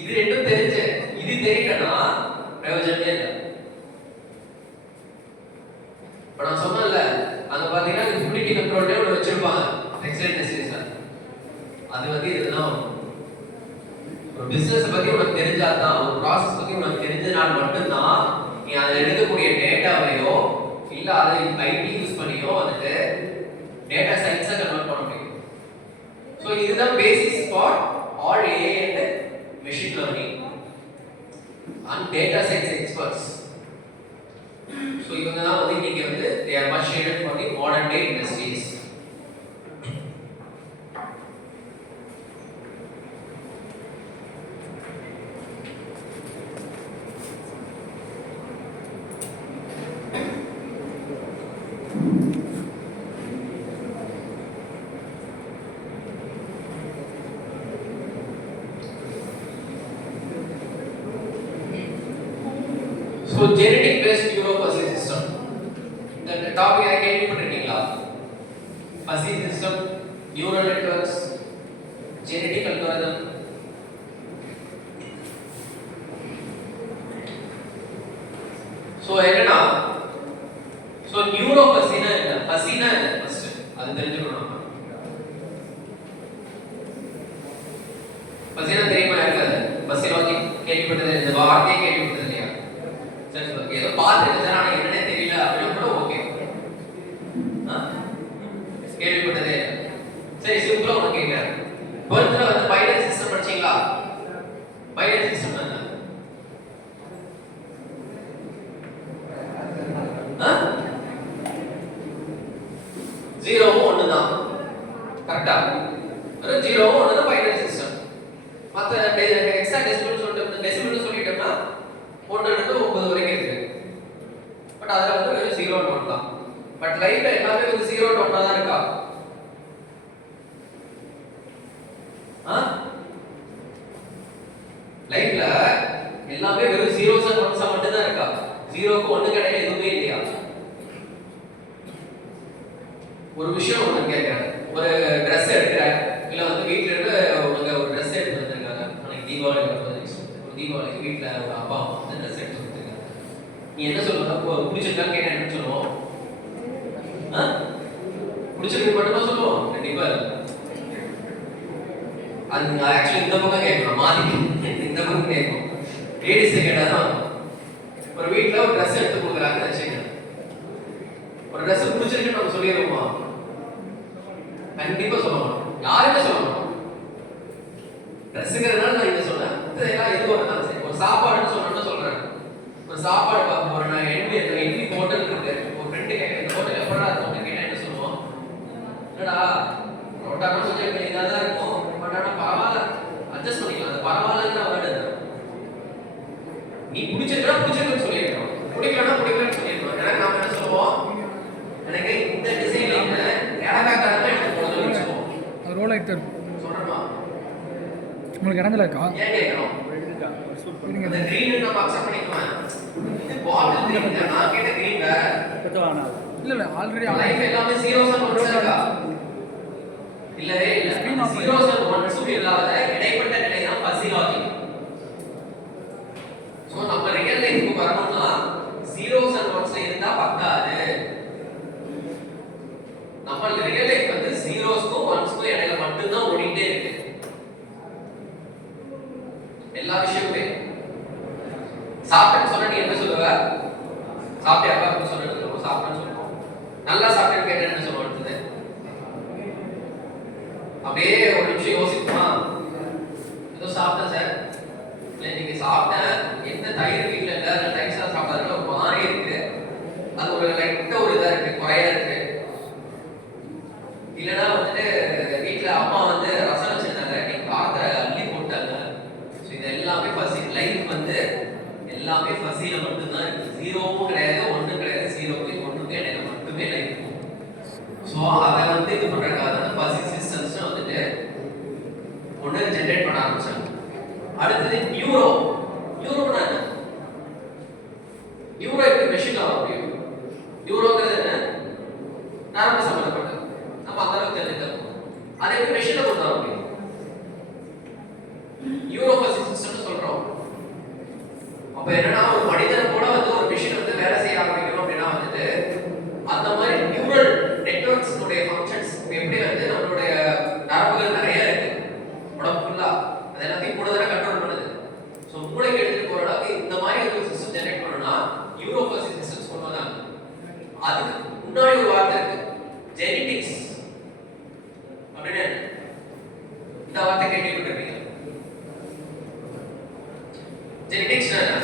இது ரெண்டும் தெரிஞ்சு இது தெரியலன்னா பிரயோஜனமே இல்லை. இப்ப நான் சொன்னேன்ல, அங்க பாத்தீங்கன்னா ஹியூமிடிட்டி கண்ட்ரோல் ஒன்று வச்சிருப்பாங்க டெக்ஸ்டைல் இண்டஸ்ட்ரீஸ்ல. அது வந்து இதுதான் ஒரு பிசினஸ் பத்தி உனக்கு தெரிஞ்சாதான், ஒரு ப்ராசஸ் பத்தி உனக்கு தெரிஞ்சதுனால மட்டும்தான் நீ அதில் எடுக்கக்கூடிய டேட்டாவையோ இல்ல அதை ஐடி யூஸ் பண்ணியோ வந்துட்டு டேட்டா சயின்ஸை கன்வெர்ட் பண்ண முடியும். ஸோ இதுதான் basis for all AI and machine learning and data science experts. So இவங்க தான் வந்து இன்னைக்கு வந்து they are much needed for the modern day industries. So genetic based neuropathy system, இந்த டாபிக் ஐ கேள்விப்பட்டிருக்கீங்களா? Fuzzy system, neural networks, genetic algorithm. So என்னன்னா, so நியூரோபசினா என்ன, பசினா என்ன, ஃபர்ஸ்ட் அது தெரிஞ்சுக்கணும். பசினா தெரியுமா யாருக்காவது? பசிலாஜிக் கேள்விப்பட்டது, இந்த வார்த்தையை கேள்விப்பட்டது இல்லையா? சரி, ஏதோ பார்த்துருக்கு சார், ஆனால் என்னன்னே தெரியல அப்படின்னா கூட ஓகே, கேள்விப்பட்டதே. சரி, சிம்பிளா ஒன்று கேட்கிறேன். டுவெல்த்ல வந்து பைனரி சிஸ்டம் படிச்சீங்களா? பைனரி சிஸ்டம் என்ன? 0 1 தான், கரெக்டா? 0 1 தான் பைனரி சிஸ்டம். மற்ற எக்ஸா டெசிமல் சொல்லிட்டு டெசிமல் சொல்லிட்டோம்னா 1 இருந்து 9 வரைக்கும் இருக்கு. பட் அதுல வந்து வெறும் 0 and 1 தான். பட் லைஃப்ல எல்லாமே வந்து 0 and 1 தான் இருக்கா? லைஃப்ல எல்லாமே வெறும் 0s and 1s மட்டும் தான் இருக்கா? 0க்கு 1 கிடையாது, எதுவுமே இல்லையா? ஒரு விஷயம் ஒன்று கேட்கிறேன். ஒரு ட்ரெஸ் எடுக்கிற, இல்ல வந்து வீட்டுல இருந்து உனக்கு ஒரு ட்ரெஸ் எடுத்து வந்திருக்காங்க. அன்னைக்கு தீபாவளி ஒரு தீபாவளிக்கு வீட்டுல ஒரு அப்பா அம்மா வந்து ட்ரெஸ் எடுத்து வந்திருக்காங்க. நீ என்ன சொல்லுவ? பிடிச்சிருக்கான்னு கேட்டா என்ன சொல்லுவோம்? பிடிச்சிருக்கு மட்டுமா சொல்லுவோம்? கண்டிப்பா இல்லை. அது ஆக்சுவலி இந்த பக்கம் கேட்கணும், மாறி இந்த பக்கம் கேட்கும். லேடிஸ் கேட்டாதான் ஒரு வீட்டுல ஒரு ட்ரெஸ் எடுத்து கொடுக்குறாங்கன்னு வச்சுக்கோங்க. ஒரு ட்ரெஸ் பிடிச்சிருக்குன்னு நம்ம சொல்லிடுவோமா? கண்டிப்பா சொல்லணும். யாருமே சொல்லணும். ட்ரெஸ்ஸுங்கிறதுனால நான் இதை சொன்னேன். எது ஒன்றுனாலும் சரி, ஒரு சாப்பாடுன்னு சொல்லணும்னு சொல்றேன். ஒரு சாப்பாடு பார்க்க போறேன், நான் எண்ணி ஹோட்டல் இருக்கு, ஒரு ஃப்ரெண்டு கேட்க, இந்த ஹோட்டல் எப்படா இருக்கும் கேட்டா என்ன சொல்லுவோம்? என்னடா ரொட்டானா கொஞ்சம் இதாக தான் இருக்கும், பட் ஆனால் பரவாயில்ல, அட்ஜஸ்ட் பண்ணிக்கலாம். அது பரவாயில்லங்கிற வேர்டு. நீ பிடிச்சிருக்கா பிடிச்சிருக்குன்னு சொல்லியிருக்கோம், பிடிக்கலன்னா பிடிக்கலன்னு சொல்லியிருக்கோம். எனக்கு நாம என்ன சொல்லுவோம்? எனக்கு இந்த டிசைன்ல இடக்காக்காரங்க எடுத்து போகணும்னு வச்சுக்கோம். ரோல் ஆக்டர் சொல்றமா உங்களுக்கு இடத்துல இருக்கா? ஏன் கேட்கணும்? இந்த கிரீன் நம்ம அக்செப்ட் பண்ணிக்குவேன். இது பாட்டில் கிரீன், நான் கேட்ட கிரீன் வேற. இல்ல ஆல்ரெடி லைஃப் எல்லாமே 0s and 1s இருக்கா? இல்லவே இல்ல. 0s and 1s இல்லாத இடைப்பட்ட நிலை தான் பசிலாஜி. சோ நம்ம ரியல் லைஃப்க்கு வரணும்னா 0s and 1s இருந்தா பத்தாது. நம்ம ரியல் லைஃப் வந்து 0ஸ்க்கும் 1ஸ்க்கும் இடையில மட்டும் தான் ஓடிட்டே இருக்கு எல்லா விஷயமுமே. சாப்பிட்டேன்னு சொன்னா நீ என்ன சொல்லுவ? சாப்பிட்டியாப்பா அப்படின்னு சொல்லிட்டு சாப்பிட்டேன்னு சொல்லுவோம். நல்லா சாப்பிட்டேன்னு கேட்டா என்ன சொல்லுவோம்? அடுத்தது அப்படியே ஒரு நிமிஷம் யோசிப்போமா, ஏதோ சாப்பிட்டேன் சார், இல்லை இன்னைக்கு சாப்பிட்டேன், என்ன தயிர் வீட்டில் இல்லை, இல்லை தயிர் சாதம் சாப்பிட்டாரு ஒரு மாதிரி இருக்கு, அது ஒரு லைட்டாக ஒரு இதாக இருக்கு, குறையா இருக்கு. இல்லைன்னா வந்துட்டு வீட்டில் அம்மா வந்து ரசம் வச்சிருந்தாங்க, இன்னைக்கு காரத்தை அள்ளி போட்டாங்க. ஸோ இது எல்லாமே பசி. லைஃப் வந்து எல்லாமே பசியில மட்டும்தான் இருக்கு. ஜீரோவும் கிடையாது, ஒன்றும் கிடையாது. ஜீரோவுக்கு ஒன்றுக்கும் இடையில மட்டுமே லைஃப். ஸோ அதை வந்து இது பண்றதுக்காக தான் பசி சிஸ்டம்ஸ் வந்துட்டு ஒன்று ஜென்ரேட் பண்ண ஆரம்பிச்சாங்க. அடுத்தது நியூரோ. நியூரோனா என்ன? நியூரோ எப்படி மெஷின்ல வர முடியும்? நியூரோங்கிறது என்ன? நரம்பு சம்பந்தப்பட்டது. நம்ம அந்த அளவுக்கு தெரிஞ்சுக்கணும். அதை எப்படி மெஷின்ல கொண்டு வர முடியும்? நியூரோபசி சிஸ்டம்னு சொல்றோம். அப்ப என்னன்னா ஒரு மனிதன் கூட வந்து ஒரு மிஷின் வந்து வேலை செய்ய ஆரம்பிக்கணும் அப்படின்னா வந்துட்டு அந்த மாதிரி நியூரல் நெட்வொர்க்ஸ் உடைய ஃபங்க்ஷன்ஸ் எப்படி வந்து நம்மளுடைய நரம்புகள் நிறைய இருக்கு உடம்பு ஃபுல்லா, அது எல்லாத்தையும் கூட தானே கண்ட்ரோல் பண்ணுது. ஸோ மூளைக்கு எடுத்துட்டு போற அளவுக்கு இந்த மாதிரி ஒரு சிஸ்டம் ஜெனரேட் பண்ணணும்னா நியூரோபசி சிஸ்டம்ஸ் கொண்டு வந்தாங்க. அதுக்கு முன்னாடி ஒரு வார்த்தை இருக்கு, ஜெனடிக்ஸ் அப்படின்னு. இந்த வார்த்தை கேள்விப்பட்டிருப்பீங்க. ஜெனடிக்ஸ் என்ன?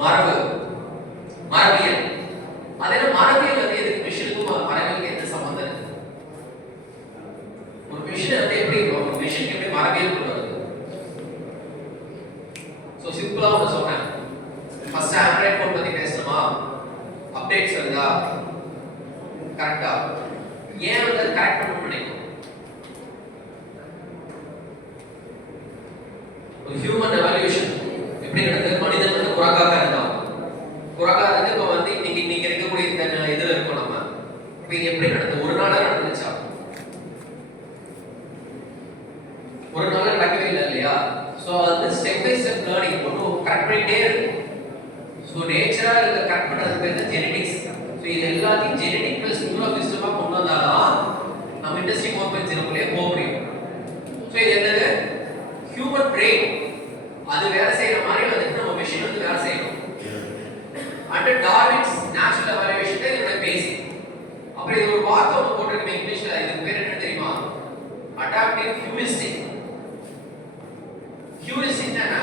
மரபு, மரபியல். அதே மரபியல் வந்து எதுக்கு? மிஷினுக்கும் மரபியலுக்கு என்ன சம்பந்தம் இருக்கு? ஒரு மிஷின் வந்து எப்படி ஒரு மிஷின் எப்படி மரபியல் கொண்டு வருது? சோ சிம்பிளா ஒன்று சொல்றேன். ஃபர்ஸ்ட் ஆண்ட்ராய்ட் ஃபோன் பத்தி பேசணுமா? அப்டேட்ஸ் வருதா? கரெக்டா? ஏன் வந்து கரெக்ட் பண்ணணும்னு நினைக்கும்? ஹியூமன் எவல்யூஷன் எப்படி நடந்தது? மனிதன் வந்து குரங்காக இருந்தான். குரங்கா இருந்து இப்போ வந்து இன்னைக்கு இருக்கக்கூடிய இந்த இதுல இருக்கோம் நம்ம. இப்போ இது எப்படி நடந்தது? ஒரு நாளா நடந்துச்சா? ஒரு நாள் நடக்கவே இல்லை இல்லையா? ஸோ வந்து ஸ்டெப் பை ஸ்டெப் லேர்னிங் ஒன்றும் கரெக்ட் பண்ணிட்டே இருக்கும். ஸோ நேச்சரா இதை கரெக்ட் பண்ணுறது பேர் தான் ஜெனடிக்ஸ். ஸோ இது எல்லாத்தையும் ஜெனடிக் ப்ளஸ் நியூரோ சிஸ்டமாக கொண்டு வந்தாதான் நம்ம இண்டஸ்ட்ரி 4.0 போக முடியும். ஸோ இது என்னது? ஹியூமன் பிரெயின் அது வேலை செய்யற மாதிரி வந்து நம்ம மெஷின் வந்து வேலை செய்யணும். அண்டர் டார்வின்ஸ் நேச்சுரல் எவல்யூஷன் இதோட பேசிக். அப்புறம் இது ஒரு வார்த்தை ஒன்று போட்டிருக்கேன் இங்கிலீஷ்ல, இதுக்கு பேர் என்ன தெரியுமா? Adaptive heuristic. ஹியூரிஸ்டிக் என்ன?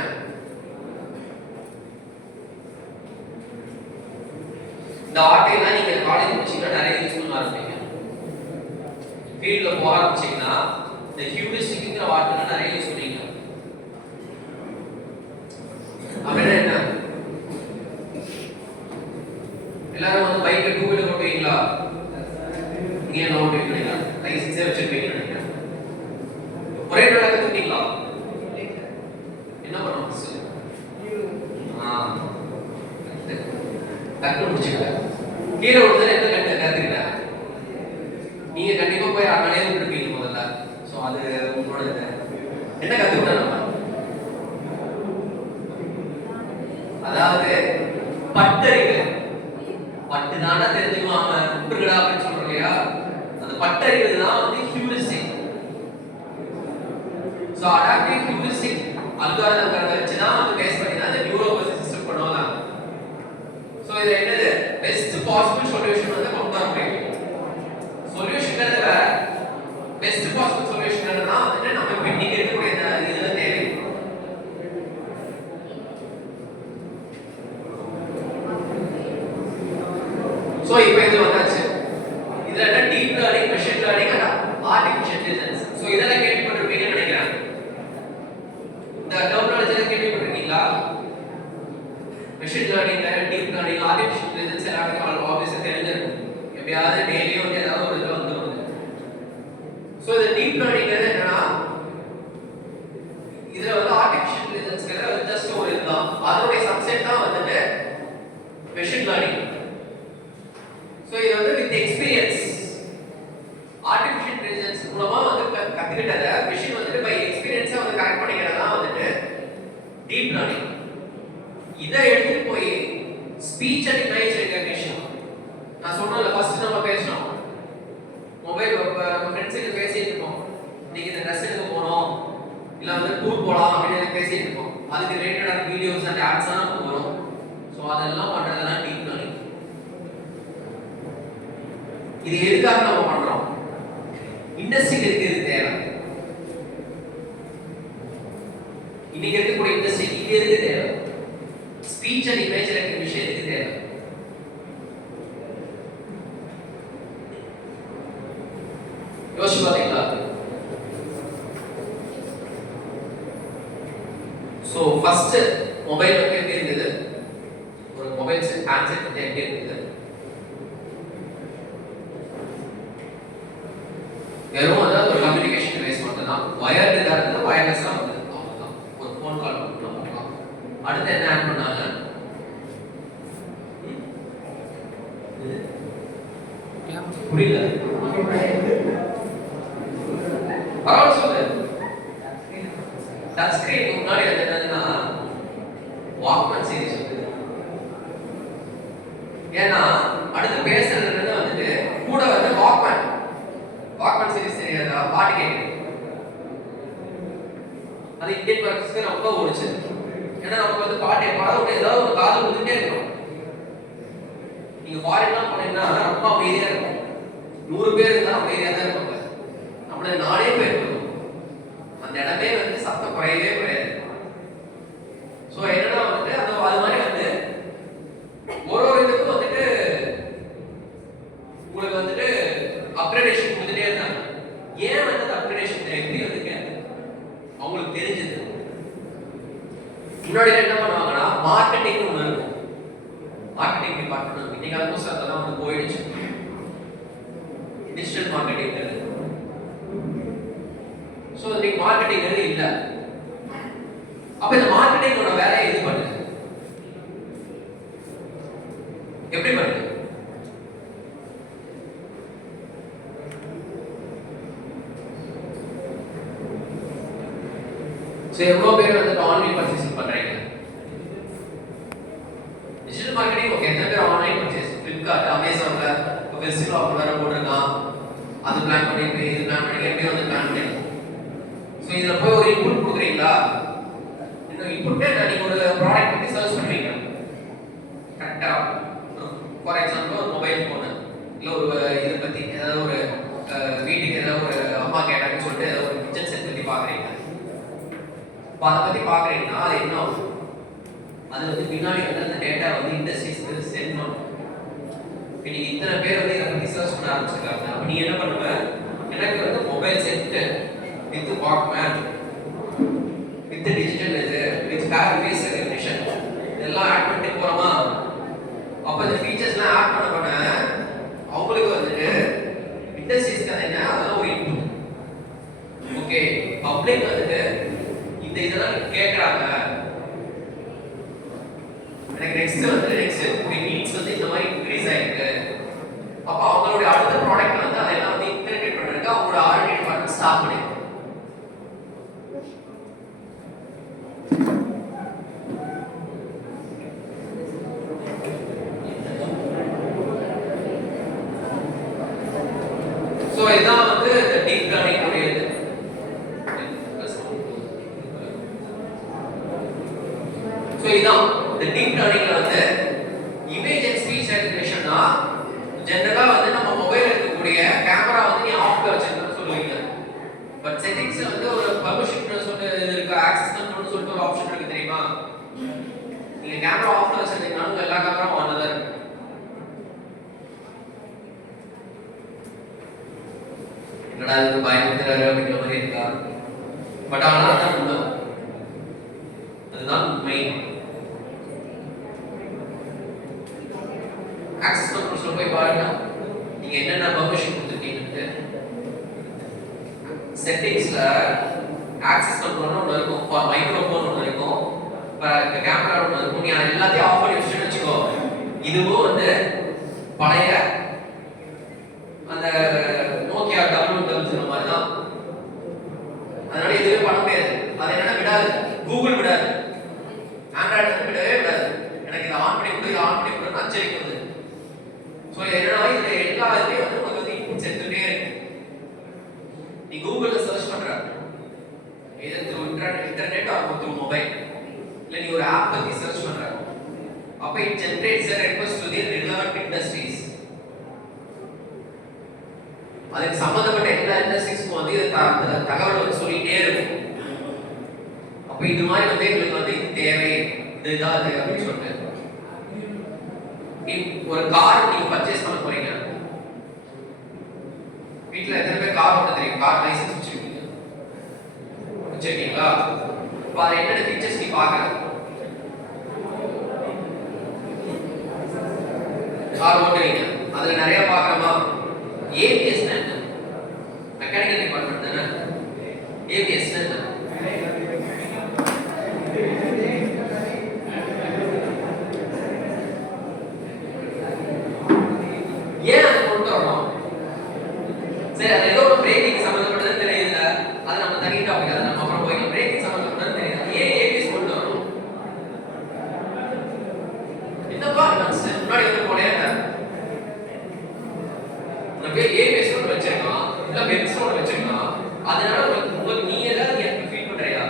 இந்த வார்த்தையெல்லாம் நீங்க காலேஜ் முடிச்சீங்கன்னா நிறைய யூஸ் பண்ண ஆரம்பிப்பீங்க. ஃபீல்ட்ல போக ஆரம்பிச்சீங்கன்னா இந்த ஹியூரிஸ்டிக்ங்கிற வார்த்தை நிறைய யூஸ் பண்ணுவீங்க. அப்படின்னா என்ன? எல்லாரும் வந்து பைக்ல டூ வீலர் ஓட்டுவீங்களா? நீங்க என்ன ஓட்டுவீங்க? லைசன்ஸே வச்சிருப்பீங்க நினைக்கிறேன். ஒரே நாள் கத்துக்கிட்டீங்களா? என்ன பண்ணணும்? கற்று முடிச்சுக்க. கீழே விடுதல் என்ன கத்துக்கிட்ட? நீங்க கண்டிப்பா போய் அங்கனே விட்டுருப்பீங்க முதல்ல. ஸோ அது உங்களோட என்ன கத்துக்கிட்டோம் நம்ம? அதாவது பட்டறிவு. பட்டு தானே தெரிஞ்சுக்குவான் அவன் விட்டுருக்கடா அப்படின்னு சொல்றோம் இல்லையா? அந்த பட்டறிவு தான் வந்து heuristic. So adaptive heuristic algorithm வச்சு தான் வந்து பேஸ் பண்ணி தான் அந்த நியூரோபசி சிஸ்டம் பண்ணுவாங்க. ஸோ இது என்னது? பெஸ்ட் பாசிபிள் சொல்யூஷன் வந்து கொண்டு வர முடியும். சொல்யூஷன்ங்கிறது வேற, பெஸ்ட் பாசிபிள் சொல்யூஷன் தான் வந்து நம்ம இன்னைக்கு இருக்கக்கூடிய இதுல தேவை. சோ இப்போ இது வந்தாச்சு. இதுல என்ன? Deep learning, machine learning and artificial intelligence. So இதெல்லாம் கேள்விப்பட்டிருப்பீங்கன்னு நினைக்கிறேன். இந்த டெர்மினாலஜி கேள்விப்பட்டிருக்கீங்களா? Machine learning, deep learning, artificial intelligence எல்லாருக்கும் ஆப்வியஸா தெரிஞ்சிருக்கும். எப்பயாவது டெய்லியும் வந்து ஏதாவது ஒரு இது வந்துருது. சோ இந்த டீப் லேர்னிங் என்னன்னா இதுல வந்து ஆர்டிஃபிஷியல் இன்டெலிஜென்ஸ்ங்கிறது ஜஸ்ட் ஒரு இதுதான். அதோட சப்செட் தான் வந்துட்டு மெஷின் லேர்னிங். So இது வந்து வித் எக்ஸ்பீரியன்ஸ் ஆர்டிஃபிஷியல் இன்டெலிஜென்ஸ் மூலமா வந்து கத்துக்கிட்டத மெஷின் வந்து பை எக்ஸ்பீரியன்ஸா வந்து கரெக்ட் பண்ணிக்கிறதா வந்துட்டு டீப் லேர்னிங். இதை எடுத்து போய் ஸ்பீச் அண்ட் இமேஜ் ரெகக்னிஷன். நான் சொன்னல ஃபர்ஸ்ட் நம்ம பேசணும். மொபைல் நம்ம ஃப்ரெண்ட்ஸ் கிட்ட பேசிட்டு இருக்கோம். நீங்க இந்த ட்ரெஸ் எடுக்க போறோம் இல்ல வந்து டூர் போலாம் அப்படின்னு பேசிட்டு இருக்கோம். அதுக்கு ரிலேட்டடான வீடியோஸ் அண்ட் ஆட்ஸ் நமக்கு வரும். சோ அதெல்லாம் பண்றதெல்லாம் டீப் லேர்னிங். இது எதுக்காக நம்ம பண்றோம்? இண்டஸ்ட்ரிக்கு இது தேவை. இன்னைக்கு இருக்கக்கூடிய இண்டஸ்ட்ரிக்கு இது எதுக்கு தேவை? ஸ்பீச் அண்ட் இமேஜ் ரெகக்னிஷன் எதுக்கு தேவை? யோசிச்சு பாத்தீங்களா? சோ ஃபர்ஸ்ட் மொபைல் வந்து எப்படி இருந்தது? ஒரு மொபைல் செட் ஹேண்ட்செட் வந்து எப்படி இருந்தது? வெறும் அதாவது ஒரு கம்யூனிகேஷன் டிவைஸ் மட்டும் தான். வயர்டு தான் இருந்தது, வயர்லெஸ்ஸா வந்தது. அவ்வளவுதான். ஒரு ஃபோன் கால் மட்டும் பண்ணலாம். அடுத்து என்ன ஆட் பண்ணாங்க? புரியல. பரவாயில்ல சொல்லு. டச் ஸ்கிரீன் முன்னாடி வந்து என்னன்னா வாக்மேன் சீரிஸ் வந்து. ஏன்னா அடுத்து பேசுறது வந்துட்டு கூட வந்து வாக்மேன் சீரிஸ் தெரியாதா? பாட்டு கேட்குது. அது இந்தியன் மார்க்கெட்ஸ்க்கு ரொம்ப ஓடிச்சு. ஏன்னா நமக்கு வந்து பாட்டு எப்பாவது ஏதாவது ஒரு காது வந்துட்டே இருக்கும். நீங்க ஃபாரின்லாம் போனீங்கன்னா ரொம்ப அமைதியா இருக்கும். 100 பேர் இருந்தா அமைதியா தான் இருப்பாங்க. நம்மள 4 பேர் இருக்கும். அந்த இடமே வந்து சத்தம் குறையவே குறையாது. சோ என்னன்னா வந்து அது மாதிரி வந்து ஒரு இதுக்கும் வந்துட்டு உங்களுக்கு வந்துட்டு அப்கிரேடேஷன் கொடுத்துட்டே இருந்தாங்க. ஏன் வந்து அந்த அப்கிரேடேஷன் எப்படி வந்துங்க அவங்களுக்கு தெரிஞ்சது. முன்னாடி என்ன பண்ணுவாங்கன்னா மார்க்கெட்டிங் ஒன்று இருக்கும். மார்க்கெட்டிங் டிபார்ட்மெண்ட் இன்னைக்கு ஆல்மோஸ்ட் அதெல்லாம் வந்து போயிடுச்சு. Digital marketing. சோ இன்னைக்கு மார்க்கெட்டிங் இல்ல. அப்ப இந்த மார்க்கெட்டிங்கோட வேலையை எது பண்ணுது? எப்படி பண்ணுது? சோ எவ்வளவு பேர் வந்து ஆன்லைன் பர்ச்சேசிங் பண்றீங்க? Digital marketing okay. எத்தனை பேர் ஆன்லைன் பர்ச்சேஸ் Flipkart, Amazonல ஃபெஸ்டிவல் ஆஃபர் வேற போட்டுருக்கான். அது பிளான் பண்ணிட்டு இது பிளான் பண்ணி எப்படி வந்து பிளான் பண்ணி சோ இதுல போய் ஒரு இன்புட் கொடுக்குறீங்களா? இந்த இன்புட்டை நீங்க ஒரு ப்ராடக்ட் பத்தி சர்ச் பண்ணுவீங்க. கரெக்ட்டா? ஃபார் எக்ஸாம்பிள் ஒரு மொபைல் ஃபோன் இல்ல ஒரு இத பத்தி ஏதாவது ஒரு வீட்டுக்கு ஏதாவது ஒரு அம்மா கேட்டாங்கன்னு சொல்லிட்டு ஏதாவது ஒரு கிச்சன் செட் பத்தி பாக்குறீங்க. அதை பத்தி பாக்குறீங்கன்னா அது என்ன ஆகும்? அது வந்து பின்னாடி வந்து அந்த டேட்டா வந்து இண்டஸ்ட்ரீஸ்க்கு சென்ட் பண்ணும். இப்போ நீங்க இத்தனை பேர் வந்து இதை பத்தி சர்ச் பண்ண ஆரம்பிச்சிருக்காங்க. அப்ப நீ என்ன பண்ணுவ? எனக்கு வந்து mobile set with Walkman with digital இது வித் ஃபேஸ் ரெகக்னிஷன் இதெல்லாம் ஆட் பண்ணிட்டு போறோமா? அப்ப இந்த ஃபீச்சர்ஸ்லாம் ஆட் பண்ண அவங்களுக்கு வந்துட்டு இண்டஸ்ட்ரீஸ்க்கு அது என்ன? அதெல்லாம் ஒரு இன்புட். ஓகே, பப்ளிக் வந்துட்டு இந்த இதெல்லாம் கேட்கறாங்க. எனக்கு நெக்ஸ்ட் நீட்ஸ் வந்து இந்த மாதிரி இன்க்ரீஸ் ஆயிருக்கு. அப்ப அவங்களுடைய அடுத்த ப்ராடக்ட் வந்து அதெல்லாம் வந்து இன்டெகிரேட் பண்றதுக்கு அவங்களோட R&D டிபார்ட்மெண்ட் ஸ்டார்ட் பண்ணிருக்கு. சோ இதான் வந்து டீப் லேர்னிங் உடையது. சோ இதான் இந்த டீப் லேர்னிங்ல வந்து இமேஜ் அண்ட் ஸ்பீச் ரெகக்னிஷன் தான். ஜெனரலா வந்து நம்ம மொபைல்ல இருக்கக்கூடிய கேமரா வந்து நீ ஆஃப்ல வச்சிருக்கணும்னு சொல்லுவீங்க. பட் செட்டிங்ஸ்ல வந்து ஒரு பெர்மிஷன் சொல்லிட்டு இருக்கு, ஆக்சஸ் கண்ட்ரோல்னு சொல்லிட்டு ஒரு ஆப்ஷன் இருக்கு தெரியுமா? நீங்க கேமரா ஆஃப்ல வச்சிருந்தீங்கன்னா எல்லா கேமராவும் ஆன்ல தான் இருக்கு. என்னடா இது பயமுறுத்துறாரு அப்படிங்கிற மாதிரி இருக்கா? பட் ஆனா அதான் உண்மை. அதுதான் உண்மை. ஆக்சஸ் கண்ட்ரோல்ஸ்ல போய் பாருங்க நீங்க என்னென்ன பெர்மிஷன் கொடுத்துருக்கீங்கன்னு. செட்டிங்ஸ்ல ஆக்சஸ் கண்ட்ரோல்னு ஒன்று இருக்கும், மைக்ரோஃபோன் ஒன்று இருக்கும், கேமரா ஒன்று இருக்கும். நீ எல்லாத்தையும் ஆஃப் பண்ணி வச்சுட்டு வச்சுக்கோ. இதுவும் வந்து பழைய அந்த நோக்கியா W00 மாதிரி தான். அதனால எதுவுமே பண்ண முடியாது. அது என்னன்னா விடாது, கூகுள் விடாது, ஆண்ட்ராய்டு வந்து விடவே விடாது. எனக்கு இதை ஆன் பண்ணி கொடு, இதை ஆன் பண்ணி கொடுன்னு அச்சரிக்கிறது. ஸோ என்னன்னா இதுல எல்லா இதுலயும் வந்து உங்களுக்கு வந்து இன்புட்ஸ் எடுத்துட்டே இருக்கு. நீ கூகுள்ல சர்ச் பண்ற இது through internet or through mobile, இல்ல நீ ஒரு ஆப் பத்தி சர்ச் பண்ற, அப்ப it generates a request to the relevant industries. அதுக்கு சம்பந்தப்பட்ட எல்லா இண்டஸ்ட்ரீஸ்க்கும் வந்து இது தகவல் வந்து சொல்லிட்டே இருக்கும். அப்ப இது மாதிரி வந்து எங்களுக்கு வந்து இது தேவை, இதுதான் அது அப்படின்னு சொல்லிட்டு ஒரு கார் நீங்க பர்ச்சேஸ் பண்ண போறீங்க. வீட்டுல எத்தனை பேர் கார் ஓட்ட தெரியும்? கார் லைசன்ஸ் வச்சிருக்கீங்களா? இப்ப அது என்னென்ன ஃபீச்சர்ஸ் நீ பாக்குற? கார் ஓட்டுறீங்க, அதுல நிறைய பாக்குறோமா? ஏபிஎஸ் என்ன? மெக்கானிக்கல் டிபார்ட்மெண்ட் தானே. ஏபிஎஸ் என்ன? ஏன் அது கொண்டு வரணும்? சரி, அது ஏதோ ஒரு பிரேக்கிங் சம்பந்தப்பட்டது தெரியுதுல, அது நம்ம தனி டாபிக், அதை நம்ம அப்புறம் போய் பிரேக்கிங் சம்பந்தப்பட்டது தெரியுது. ஏன் ஏபிஎஸ் கொண்டு வரணும்? என்னப்பா முன்னாடி வந்து போனேன் ஏபிஎஸ் ஒன்று வச்சிருக்கான், இல்ல பென்ஸ் ஒன்று வச்சிருக்கான், அதனால உங்களுக்கு நீ ஏதாவது எனக்கு ஃபீல் பண்றியா?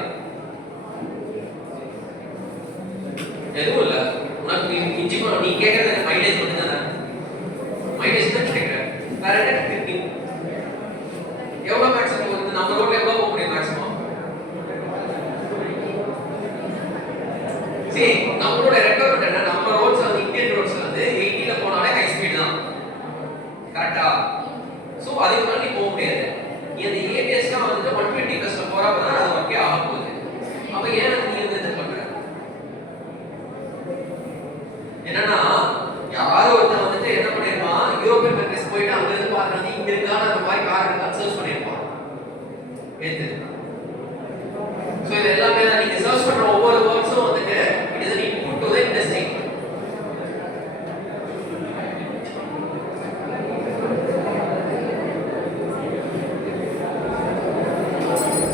எதுவும் இல்ல. உனக்கு மிஞ்சி நீ கேட்கறது மைலேஜ் மட்டும் தானே. மைலேஜ் தான் கேட்கற, வேற என்ன கேட்கறீங்க? எவ்வளவு மேக்ஸிமம் வந்து நம்ம ரோட்ல எவ்வளவு போக முடியும் மேக்ஸிமம்? சரி, நம்மளோட ரெக்கமெண்ட் என்ன? நம்ம ரோட்ஸ் வந்து இந்தியன் ரோட்ஸ் வந்து 80ல போனாலே ஹை ஸ்பீட் தான், கரெக்டா? சோ அதுக்கு மேல நீ போக முடியாது. இந்த ஏபிஎஸ் தான் வந்து 120 பிளஸ்ல போறப்ப தான் அது ஓகே ஆக போகுது. அப்ப ஏன் நீ வந்து இது பண்ற? என்னன்னா யாரோ ஒருத்தன் வந்துட்டு என்ன பண்ணிருப்பான், யூரோப்பியன் கண்ட்ரிஸ் போயிட்டு அங்க இருந்து பார்க்கறது இங்க இருக்கான அந்த மாதிரி கார் இருக்கா சர்ச் பண்ணிருப்பான். ஏத்து சோ இது எல்லாமே தான் நீங்க சர்ச் பண்ற ஒவ்வொரு வேர்ட்ஸும் வந்துட்டு it is input to the industry.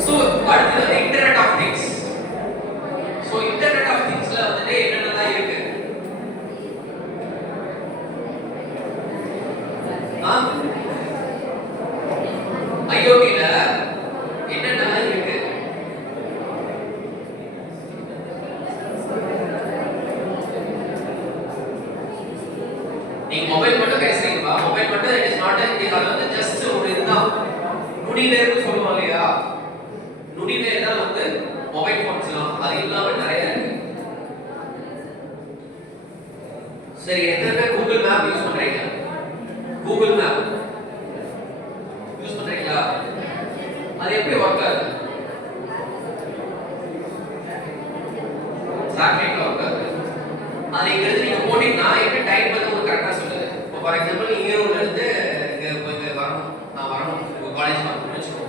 So அடுத்து internet of things. So internet of திங்ஸ்ல வந்துட்டு என்னென்னலாம் இருக்கு? ஐஓடில என்னென்னலாம் இருக்கு? நீங்க மொபைல் மட்டும் பேசுறீங்களா? மொபைல் மட்டும் இட் இஸ் நாட் இது, அது வந்து ஜஸ்ட் ஒரு இதுதான். நுனிவேர்னு சொல்லுவாங்க இல்லையா? நுனிவேர் தான் வந்து மொபைல் போன்ஸ்லாம். அது இல்லாம நிறைய இருக்கு. சரி, எத்தனை பேர் கூகுள் மேப் யூஸ் பண்றீங்க? கூகுள் மேப் யூஸ் பண்றீங்களா? அது எப்படி ஒர்க் ஆகுது? சாட்டலைட்ல ஒர்க் ஆகுது. அது இங்க இருந்து நீங்க போனீங்கன்னா எப்படி டைம் வந்து உங்களுக்கு கரெக்டா சொல்லுது. இப்போ ஃபார் எக்ஸாம்பிள் நீங்க ஈரோட்ல இருந்து இங்க வரணும், நான் வரணும் உங்க காலேஜ் வரணும்னு வச்சுக்கோ.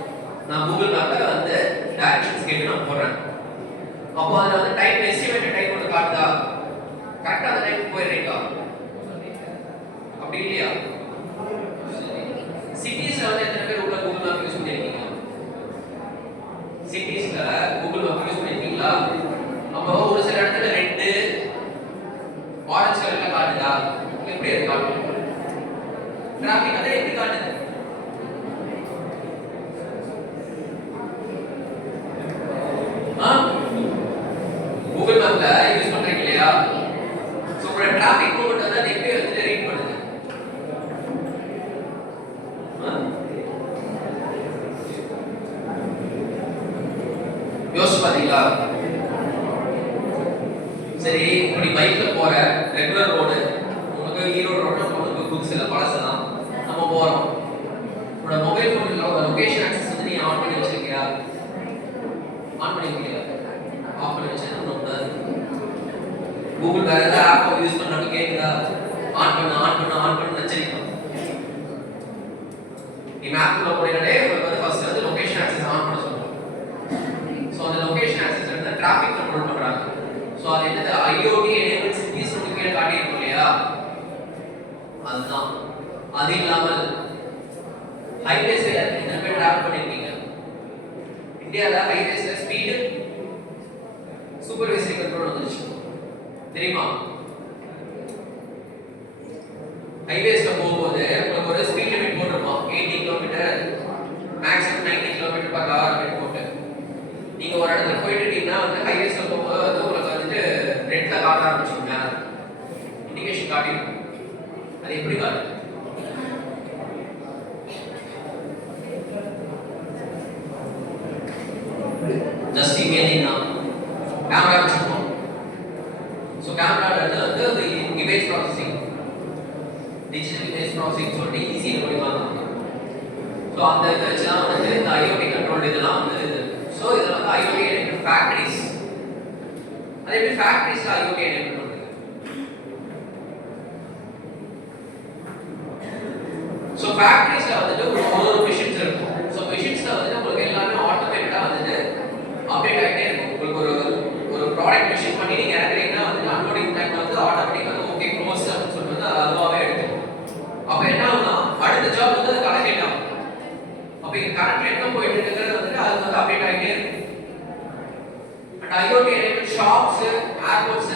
நான் கூகுள் மேப்ல வந்து டைரக்ஷன்ஸ் கேட்டு நான் போறேன். அப்போ அதுல வந்து டைம் எஸ்டிமேட்டட் டைம் ஒன்று காட்டுதா? கரெக்டா அந்த டைம் போயிடுறீங்களா? அப்படி இல்லையா? சிட்டிஸ்ல வந்து எத்தனை பேர் உள்ள கூகுள் மேப் யூஸ் பண்ணிருக்கீங்க? சிட்டிஸ்ல கூகுள் மேப் யூஸ் பண்ணிருக்கீங்களா? அப்போ ஒரு சில இடத்துல ரெட் ஆரஞ்சு கலர்ல காட்டுதா? எப்படி அது காட்டுது? டிராஃபிக் அதை எப்படி காட்டுது? கூகுள் மேப்ல யூஸ் பண்றீங்க இல்லையா? சோ உங்க டிராஃபிக் மூவ்மெண்ட் வந்து அது எப்படி வந்து ரீட் பண்ணுது? யோசிச்சு பாத்தீங்களா? சரி, இப்படி பைக்ல போற ரெகுலர் ரோடு, உங்களுக்கு ஈரோடு ரோடு உங்களுக்கு புதுசு இல்ல பழசுதான், நம்ம போறோம். உங்களோட மொபைல் போன்ல லொகேஷன் ஆக்சஸ் வந்து நீ ஆன் பண்ணி வச்சிருக்கியா? ஆன் பண்ணிருக்கியா? ஆஃப் பண்ணி வச்சா கூடாது. கூகுள் வேற ஏதாவது ஆப் யூஸ் பண்றப்ப கேக்குதா? ஆன் பண்ணு வச்சிருக்கோம். நீ மேப்ல போறீங்களே, உங்களுக்கு வந்து ஃபர்ஸ்ட் வந்து லொகேஷன் ஆக்சஸ் ஆன் பண்ண சொல்லுங்க. சோ அந்த லொகேஷன் ஆக்சஸ் வந்து டிராஃபிக் கண்ட்ரோல் பண்றாங்க. சோ அது என்னது? IoT எனேபிள் சிட்டிஸ் உங்களுக்கு கீழ காட்டியிருக்கும் இல்லையா? அதுதான். அது இல்லாமல் ஹைவேஸ்ல எத்தனை பேர் டிராவல் பண்ணிருக்கீங்க? இந்தியால ஹைவேஸ்ல ஸ்பீடு சூப்பர்வைசரி கண்ட்ரோல் வந்துருச்சு, தெரியுமா? ஹைவேஸ்ல போகும்போது உங்களுக்கு ஒரு ஸ்பீட் லிமிட் போட்டிருப்பான், 80 kilometre, maximum 90 kilometre per hour அப்படின்னு போட்டு. நீங்க ஒரு இடத்துல போயிட்டு இருக்கீங்கன்னா வந்து ஹைவேஸ்ல போகும்போது வந்து உங்களுக்கு வந்துட்டு ரெட்ல காட்ட ஆரம்பிச்சிடும், மேல இண்டிகேஷன் காட்டிடும். அது எப்படி காட்டுது? கேமரா வச்சிருக்கோம். ஸோ கேமரான்றது வந்து அந்த image processing, digital image processing சொல்லிட்டு ஈஸியாக முடிவாங்க. ஸோ அந்த இதை வச்சுலாம் வந்து இந்த ஐஓடி கண்ட்ரோல் இதெல்லாம் வந்து ஸோ இதில் வந்து ஐஓடி எனேபிள் ஃபேக்டரிஸ். அதே மாதிரி ஃபேக்டரிஸில் ஐஓடி எனேபிள் பண்ணுறது. ஸோ ஃபேக்டரிஸில் வந்துட்டு ஒரு மிஷின்ஸ் இருக்கும். ஸோ மிஷின்ஸில் வந்துட்டு உங்களுக்கு எல்லாமே ஆட்டோமேட்டிக்காக வந்துட்டு அப்டேட் ஆகிட்டே இருக்கும். உங்களுக்கு ஒரு ப்ராடக்ட் மிஷின் பண்ணி நீங்கள் இறக்குறீங்கன்னா வந்துட்டு அன்லோடிங் டைம் வந்து ஆட்டோமேட்டிக்காக ஓகே க்ளோஸ் அப்படின்னு சொல்லிட்டு வந்து அதுவாகவே எடுத்துக்கும். அப்போ என்ன ஆகும்னா அடுத்த ஜாப் வந்து அது கலெக்ட் ஆகும். அப்போ இங்கே கரண்ட் என்ன போயிட்டு இருக்கிறது வந்துட்டு அது வந்து அப்டேட் ஆகிட்டே இருக்கும். And IoT enable shops, airports,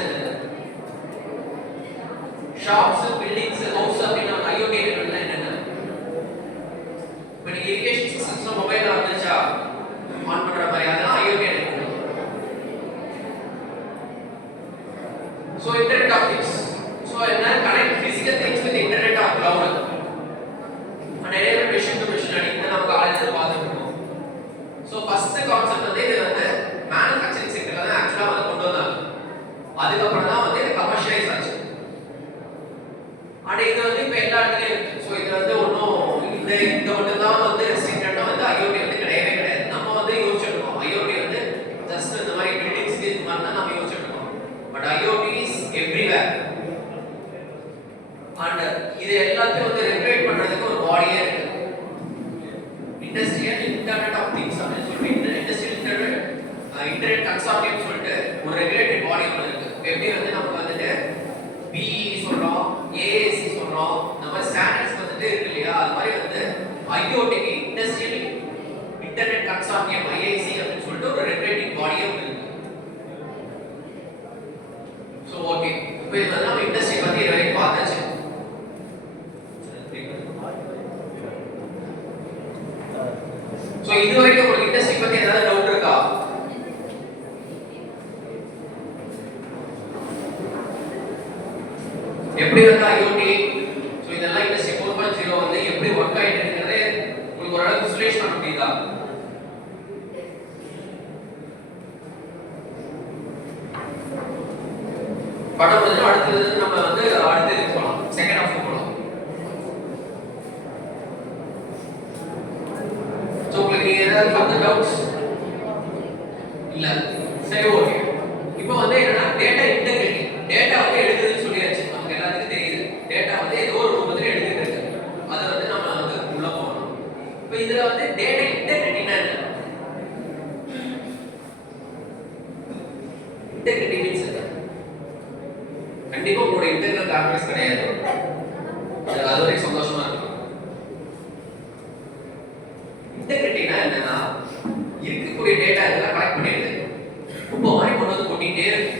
shops, buildings, house அப்படின்னா ஐஓடி எனேபிள்னா என்னென்ன? இப்போ நீங்கள் இரிகேஷன் சிஸ்டம் மொபைலில் வந்துச்சா ஆன் பண்ணுற மாதிரி அதெல்லாம் IoT enable. So internet of things. So என்ன connect physical things with internet of cloud and enable machine to machine addict நம்ம காலேஜில் பார்த்துருக்கோம். ஸோ ஃபர்ஸ்ட் கான்செப்ட் வந்து இது வந்து மேனுஃபேக்சரிங் செக்டர்ல தான் ஆக்சுவலாக வந்து கொண்டு வந்தாங்க. அதுக்கப்புறம் தான் வந்து கமர்ஷியலைஸ் ஆச்சு. அண்ட் இது வந்து இப்போ எல்லா இடத்துலையும் இருக்கு. ஸோ இது வந்து ஒன்றும் இந்த மட்டும் தான் வந்து ரெஸ்ட்ரிக்டடாக வந்து ஐஓடி வந்து கிடையவே கிடையாது. நம்ம வந்து யோசிச்சுருக்கோம் ஐஓடி வந்து ஜஸ்ட் இந்த மாதிரி பில்டிங்ஸ்க்கு இது மாதிரி தான் நம்ம யோசிச்சுருக்கோம். But IoT is everywhere. And இது எல்லாத்தையும் வந்து ரெகுலேட் பண்ணுறதுக்கு ஒரு பாடியே இருக்கு. இண்டஸ்ட்ரியல் இன்டர்நெட் ஆஃப் திங்ஸ் அப்படின்னு சொல்லிட்டு இண்டஸ்ட்ரியல் இன்டர்நெட் கன்சார்டியம் சொல்லிட்டு ஒரு ரெகுலேட்டரி பாடி ஒன்று இருக்கு. எப்படி வந்து நமக்கு வந்துட்டு பிஇ சொல்றோம், ஏஏசி சொல்றோம், இந்த மாதிரி ஸ்டாண்டர்ட்ஸ் வந்துட்டு இருக்கு இல்லையா? அது மாதிரி வந்து ஐஓடிக்கு இண்டஸ்ட்ரியல் இன்டர்நெட் கன்சார்டியம் ஐஐசி அப்படின்னு சொல்லிட்டு ஒரு ரெகுலேட்டரி பாடியே ஒன்று இருக்கு. ஸோ ஓகே, இப்போ இது வந்து நம்ம இண்டஸ்ட்ரி பத்தி இது வரைக்கும் பார்த்தாச்சு. ஸோ இது வரைக்கும் உங்களுக்கு இண்டஸ்ட்ரி பத்தி ஏதாவது டவுட் இருக்கா? எப்படி வந்து ஐஓடி ஸோ இதெல்லாம் இண்டஸ்ட்ரி 4.0 வந்து எப்படி ஒர்க் ஆகிட்டு இருக்கிறது உங்களுக்கு ஓரளவுக்கு விசுவலைஸ் பண்ண முடியுதா? படம் வந்து அடுத்தது நம்ம வந்து அடுத்த இதுக்கு போகலாம், செகண்ட் ஹாஃப் போகலாம். ஸோ உங்களுக்கு ஏதாவது ஃபர்தர் டவுட்ஸ் இல்ல? சரி ஓகே. இப்போ வந்து என்னன்னா டேட்டா இன்டெகிரிட்டி. டேட்டா வந்து எடுக்குதுன்னு சொல்லியாச்சு, நமக்கு எல்லாத்துக்கும் தெரியுது. டேட்டா வந்து ஏதோ ஒரு ரூபத்தில் எடுத்துட்டு இருக்கு. அதை வந்து நம்ம வந்து உள்ள போகணும். இப்போ இதுல வந்து டேட்டா இன்டெகிரிட்டினா என்ன? இன்டெகிரிட்டி மீன்ஸ் என்ன? கண்டிப்பா உங்களோட இன்டெகிரல் கான்ஃபிடன்ஸ் கிடையாது. அது வரைக்கும் சந்தோஷமா இருக்கும். இன்டெகிரிட்டினா என்னன்னா இருக்கக்கூடிய டேட்டா இதெல்லாம் கலெக்ட் பண்ணிடுது. இப்போ மாதிரி கொண்டு வந்து கொட்டிட்டே இருக்கு.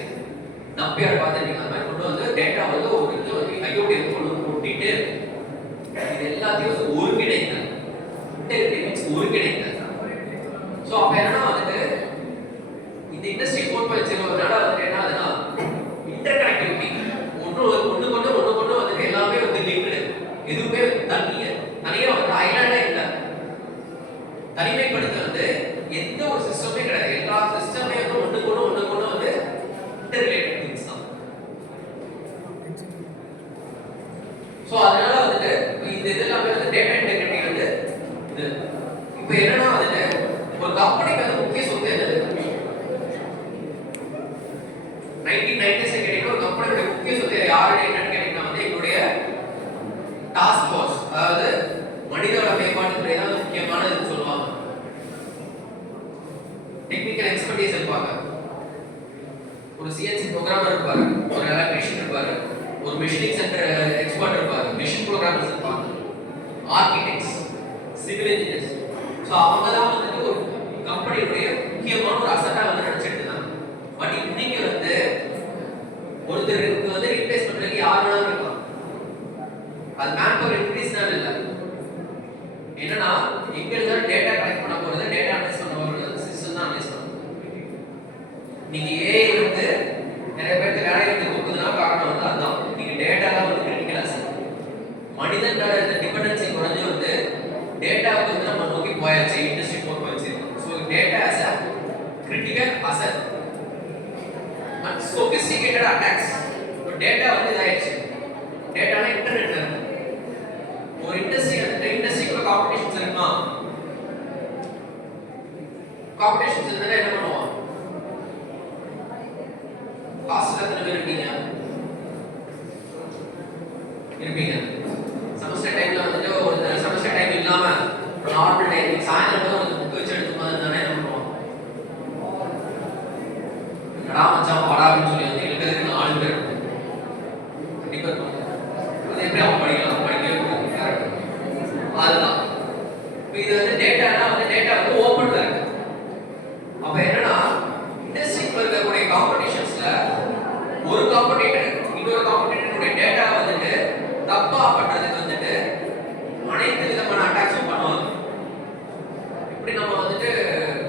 நம்பியார் பார்த்துருக்கீங்க, அந்த மாதிரி கொண்டு வந்து டேட்டா வந்து ஒரு இது வந்து ஐஓடி வந்து கொண்டு வந்து கொட்டிட்டே இருக்கு. இது எல்லாத்தையும் ஒருங்கிணைத்தல். இன்டெகிரிட்டி மீன்ஸ் ஒருங்கிணைத்தல். ஸோ அப்போ என்னன்னா வந்துட்டு இந்த இண்டஸ்ட்ரி 4.0 வந்துட்டு என்ன ஆகுதுன்னா இன்டர் கனெக்டிவிட்டி. ஒன்று கொண்டு வந்துட்டு எல்லாமே வந்து லிங்க்டு. எதுவுமே தனியாக வந்து ஐலாண்டே இல்லை. தனிமைப்படுத்த வந்து எந்த ஒரு சிஸ்டமே கிடையாது. எல்லா சிஸ்டமே வந்து ஒன்று கொண்டு வந்து இன்டர்ரிலேட்டட் திங்ஸ் தான். ஸோ அதனால வந்துட்டு இந்த இதெல்லாமே வந்து டேட்டா இன்டெகிரிட்டி வந்து இது. இப்போ என்னன்னா வந்துட்டு ஒரு கம்பெனிக்கு வந்து முக்கிய சொத்து என்னது? 1990s கேட்டீங்கன்னா ஒரு கம்பெனியோட முக்கிய சொத்து யாருடைய என்னன்னு கேட்டீங்கன்னா வந்து எங்களுடைய டாஸ்க் ஃபோர்ஸ், அதாவது மனிதவள மேம்பாட்டுத்துறை தான் முக்கியமானதுன்னு சொல்லுவாங்க. டெக்னிக்கல் எக்ஸ்பர்டீஸ் இருப்பாங்க. ஒரு சிஎன்சி ப்ரோக்ராமர் இருப்பாரு, ஒரு எலக்ட்ரீஷியன் இருப்பாரு, ஒரு மெஷினிங் சென்டர் எக்ஸ்பர்ட் இருப்பாரு, மெஷின் ப்ரோக்ராமர்ஸ் இருப்பாங்க, ஆர்கிடெக்ட்ஸ், சிவில் இன்ஜினியர்ஸ். ஸோ அவங்க தான் வந்துட்டு ஒரு கம்பெனியுடைய முக்கியமான ஒரு அசட்டா வந்து நினைச்சிட்டு இருந்தாங்க. பட் இன்னைக்கு வந்து ஒருத்தருக்கு வந்து ரீப்ளேஸ் பண்றதுக்கு யார் வேணாலும் இருக்கலாம். அது மேன் பவர் இன்க்ரீஸ்னால இல்லை. என்னன்னா எங்க இருந்தாலும் டேட்டா கலெக்ட் பண்ண போறது, டேட்டா அனலைஸ் பண்ண போறது சிஸ்டம் தான் அனலைஸ் பண்ணும். நீங்க ஏஐ வந்து நிறைய பேருக்கு வேலை வந்து கொடுக்குதுன்னா காரணம் வந்து அதுதான். நீங்க டேட்டா தான் வந்து கிரிட்டிக்கல் அசெட். மனிதனோட இந்த டிபெண்டன்சி குறைஞ்சு வந்து டேட்டாவுக்கு வந்து நம்ம நோக்கி போயாச்சு industry 4.0. So data as a critical asset. sophisticated attacks. Data வந்து இதாயிடுச்சு. டேட்டானா இன்டர்நெட்ல இருக்கு. ஒரு இண்டஸ்ட்ரிக்குள்ள காம்படிஷன்ஸ் இருக்குமா? காம்படிஷன்ஸ் இருந்தா என்ன பண்ணுவோம்? காசுல எத்தனை பேர் இருக்கீங்க? இருப்பீங்க. செமஸ்டர் டைம்ல வந்துட்டு ஒரு செமஸ்டர் டைம் இல்லாம நார்மல் டைம் சாயந்தரம் போது ஒரு புக் வச்சு எடுத்து போது தானே என்ன பண்ணுவோம்? என்னடா மச்சான் வாடா அப்படின்னு சொல்லி வந்து இருக்கிறதுக்கு 4 பேர் இருக்கும். கண்டிப்பா இருக்கும். அது எப்படி அவங்க படிக்கலாம்? படிக்கவே முடியாது. அதுதான். இப்போ இது வந்து டேட்டா வந்து ஓப்பன்ல இருக்கு. அப்ப என்னன்னா இண்டஸ்ட்ரிக்குள்ள இருக்கக்கூடிய காம்படிஷன்ஸ்ல ஒரு காம்படிட்டர் இன்னொரு காம்படிட்டருடைய டேட்டா வந்துட்டு தப்பா பண்றதுக்கு வந்துட்டு அனைத்து விதமான அட்டாக்ஸும் பண்ணுவாங்க. இப்படி நம்ம வந்துட்டு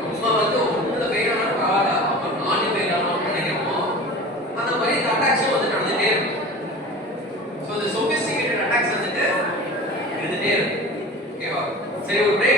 நம்ம வந்து ஒண்ணுல ஃபெயில் ஆனா பரவாயில்ல, அப்ப 4 ஃபெயில் ஆனோம் நினைக்கிறோமோ அந்த மாதிரி இந்த அட்டாக்ஸும் வந்து நடந்துட்டே இருக்கும். ஸோ இந்த சொபிஸ்டிகேட்டட் அட்டாக்ஸ் வந்துட்டு இருந்துட்டே இருக்கும். ஓகேவா? சரி, ஒரு பிரேக்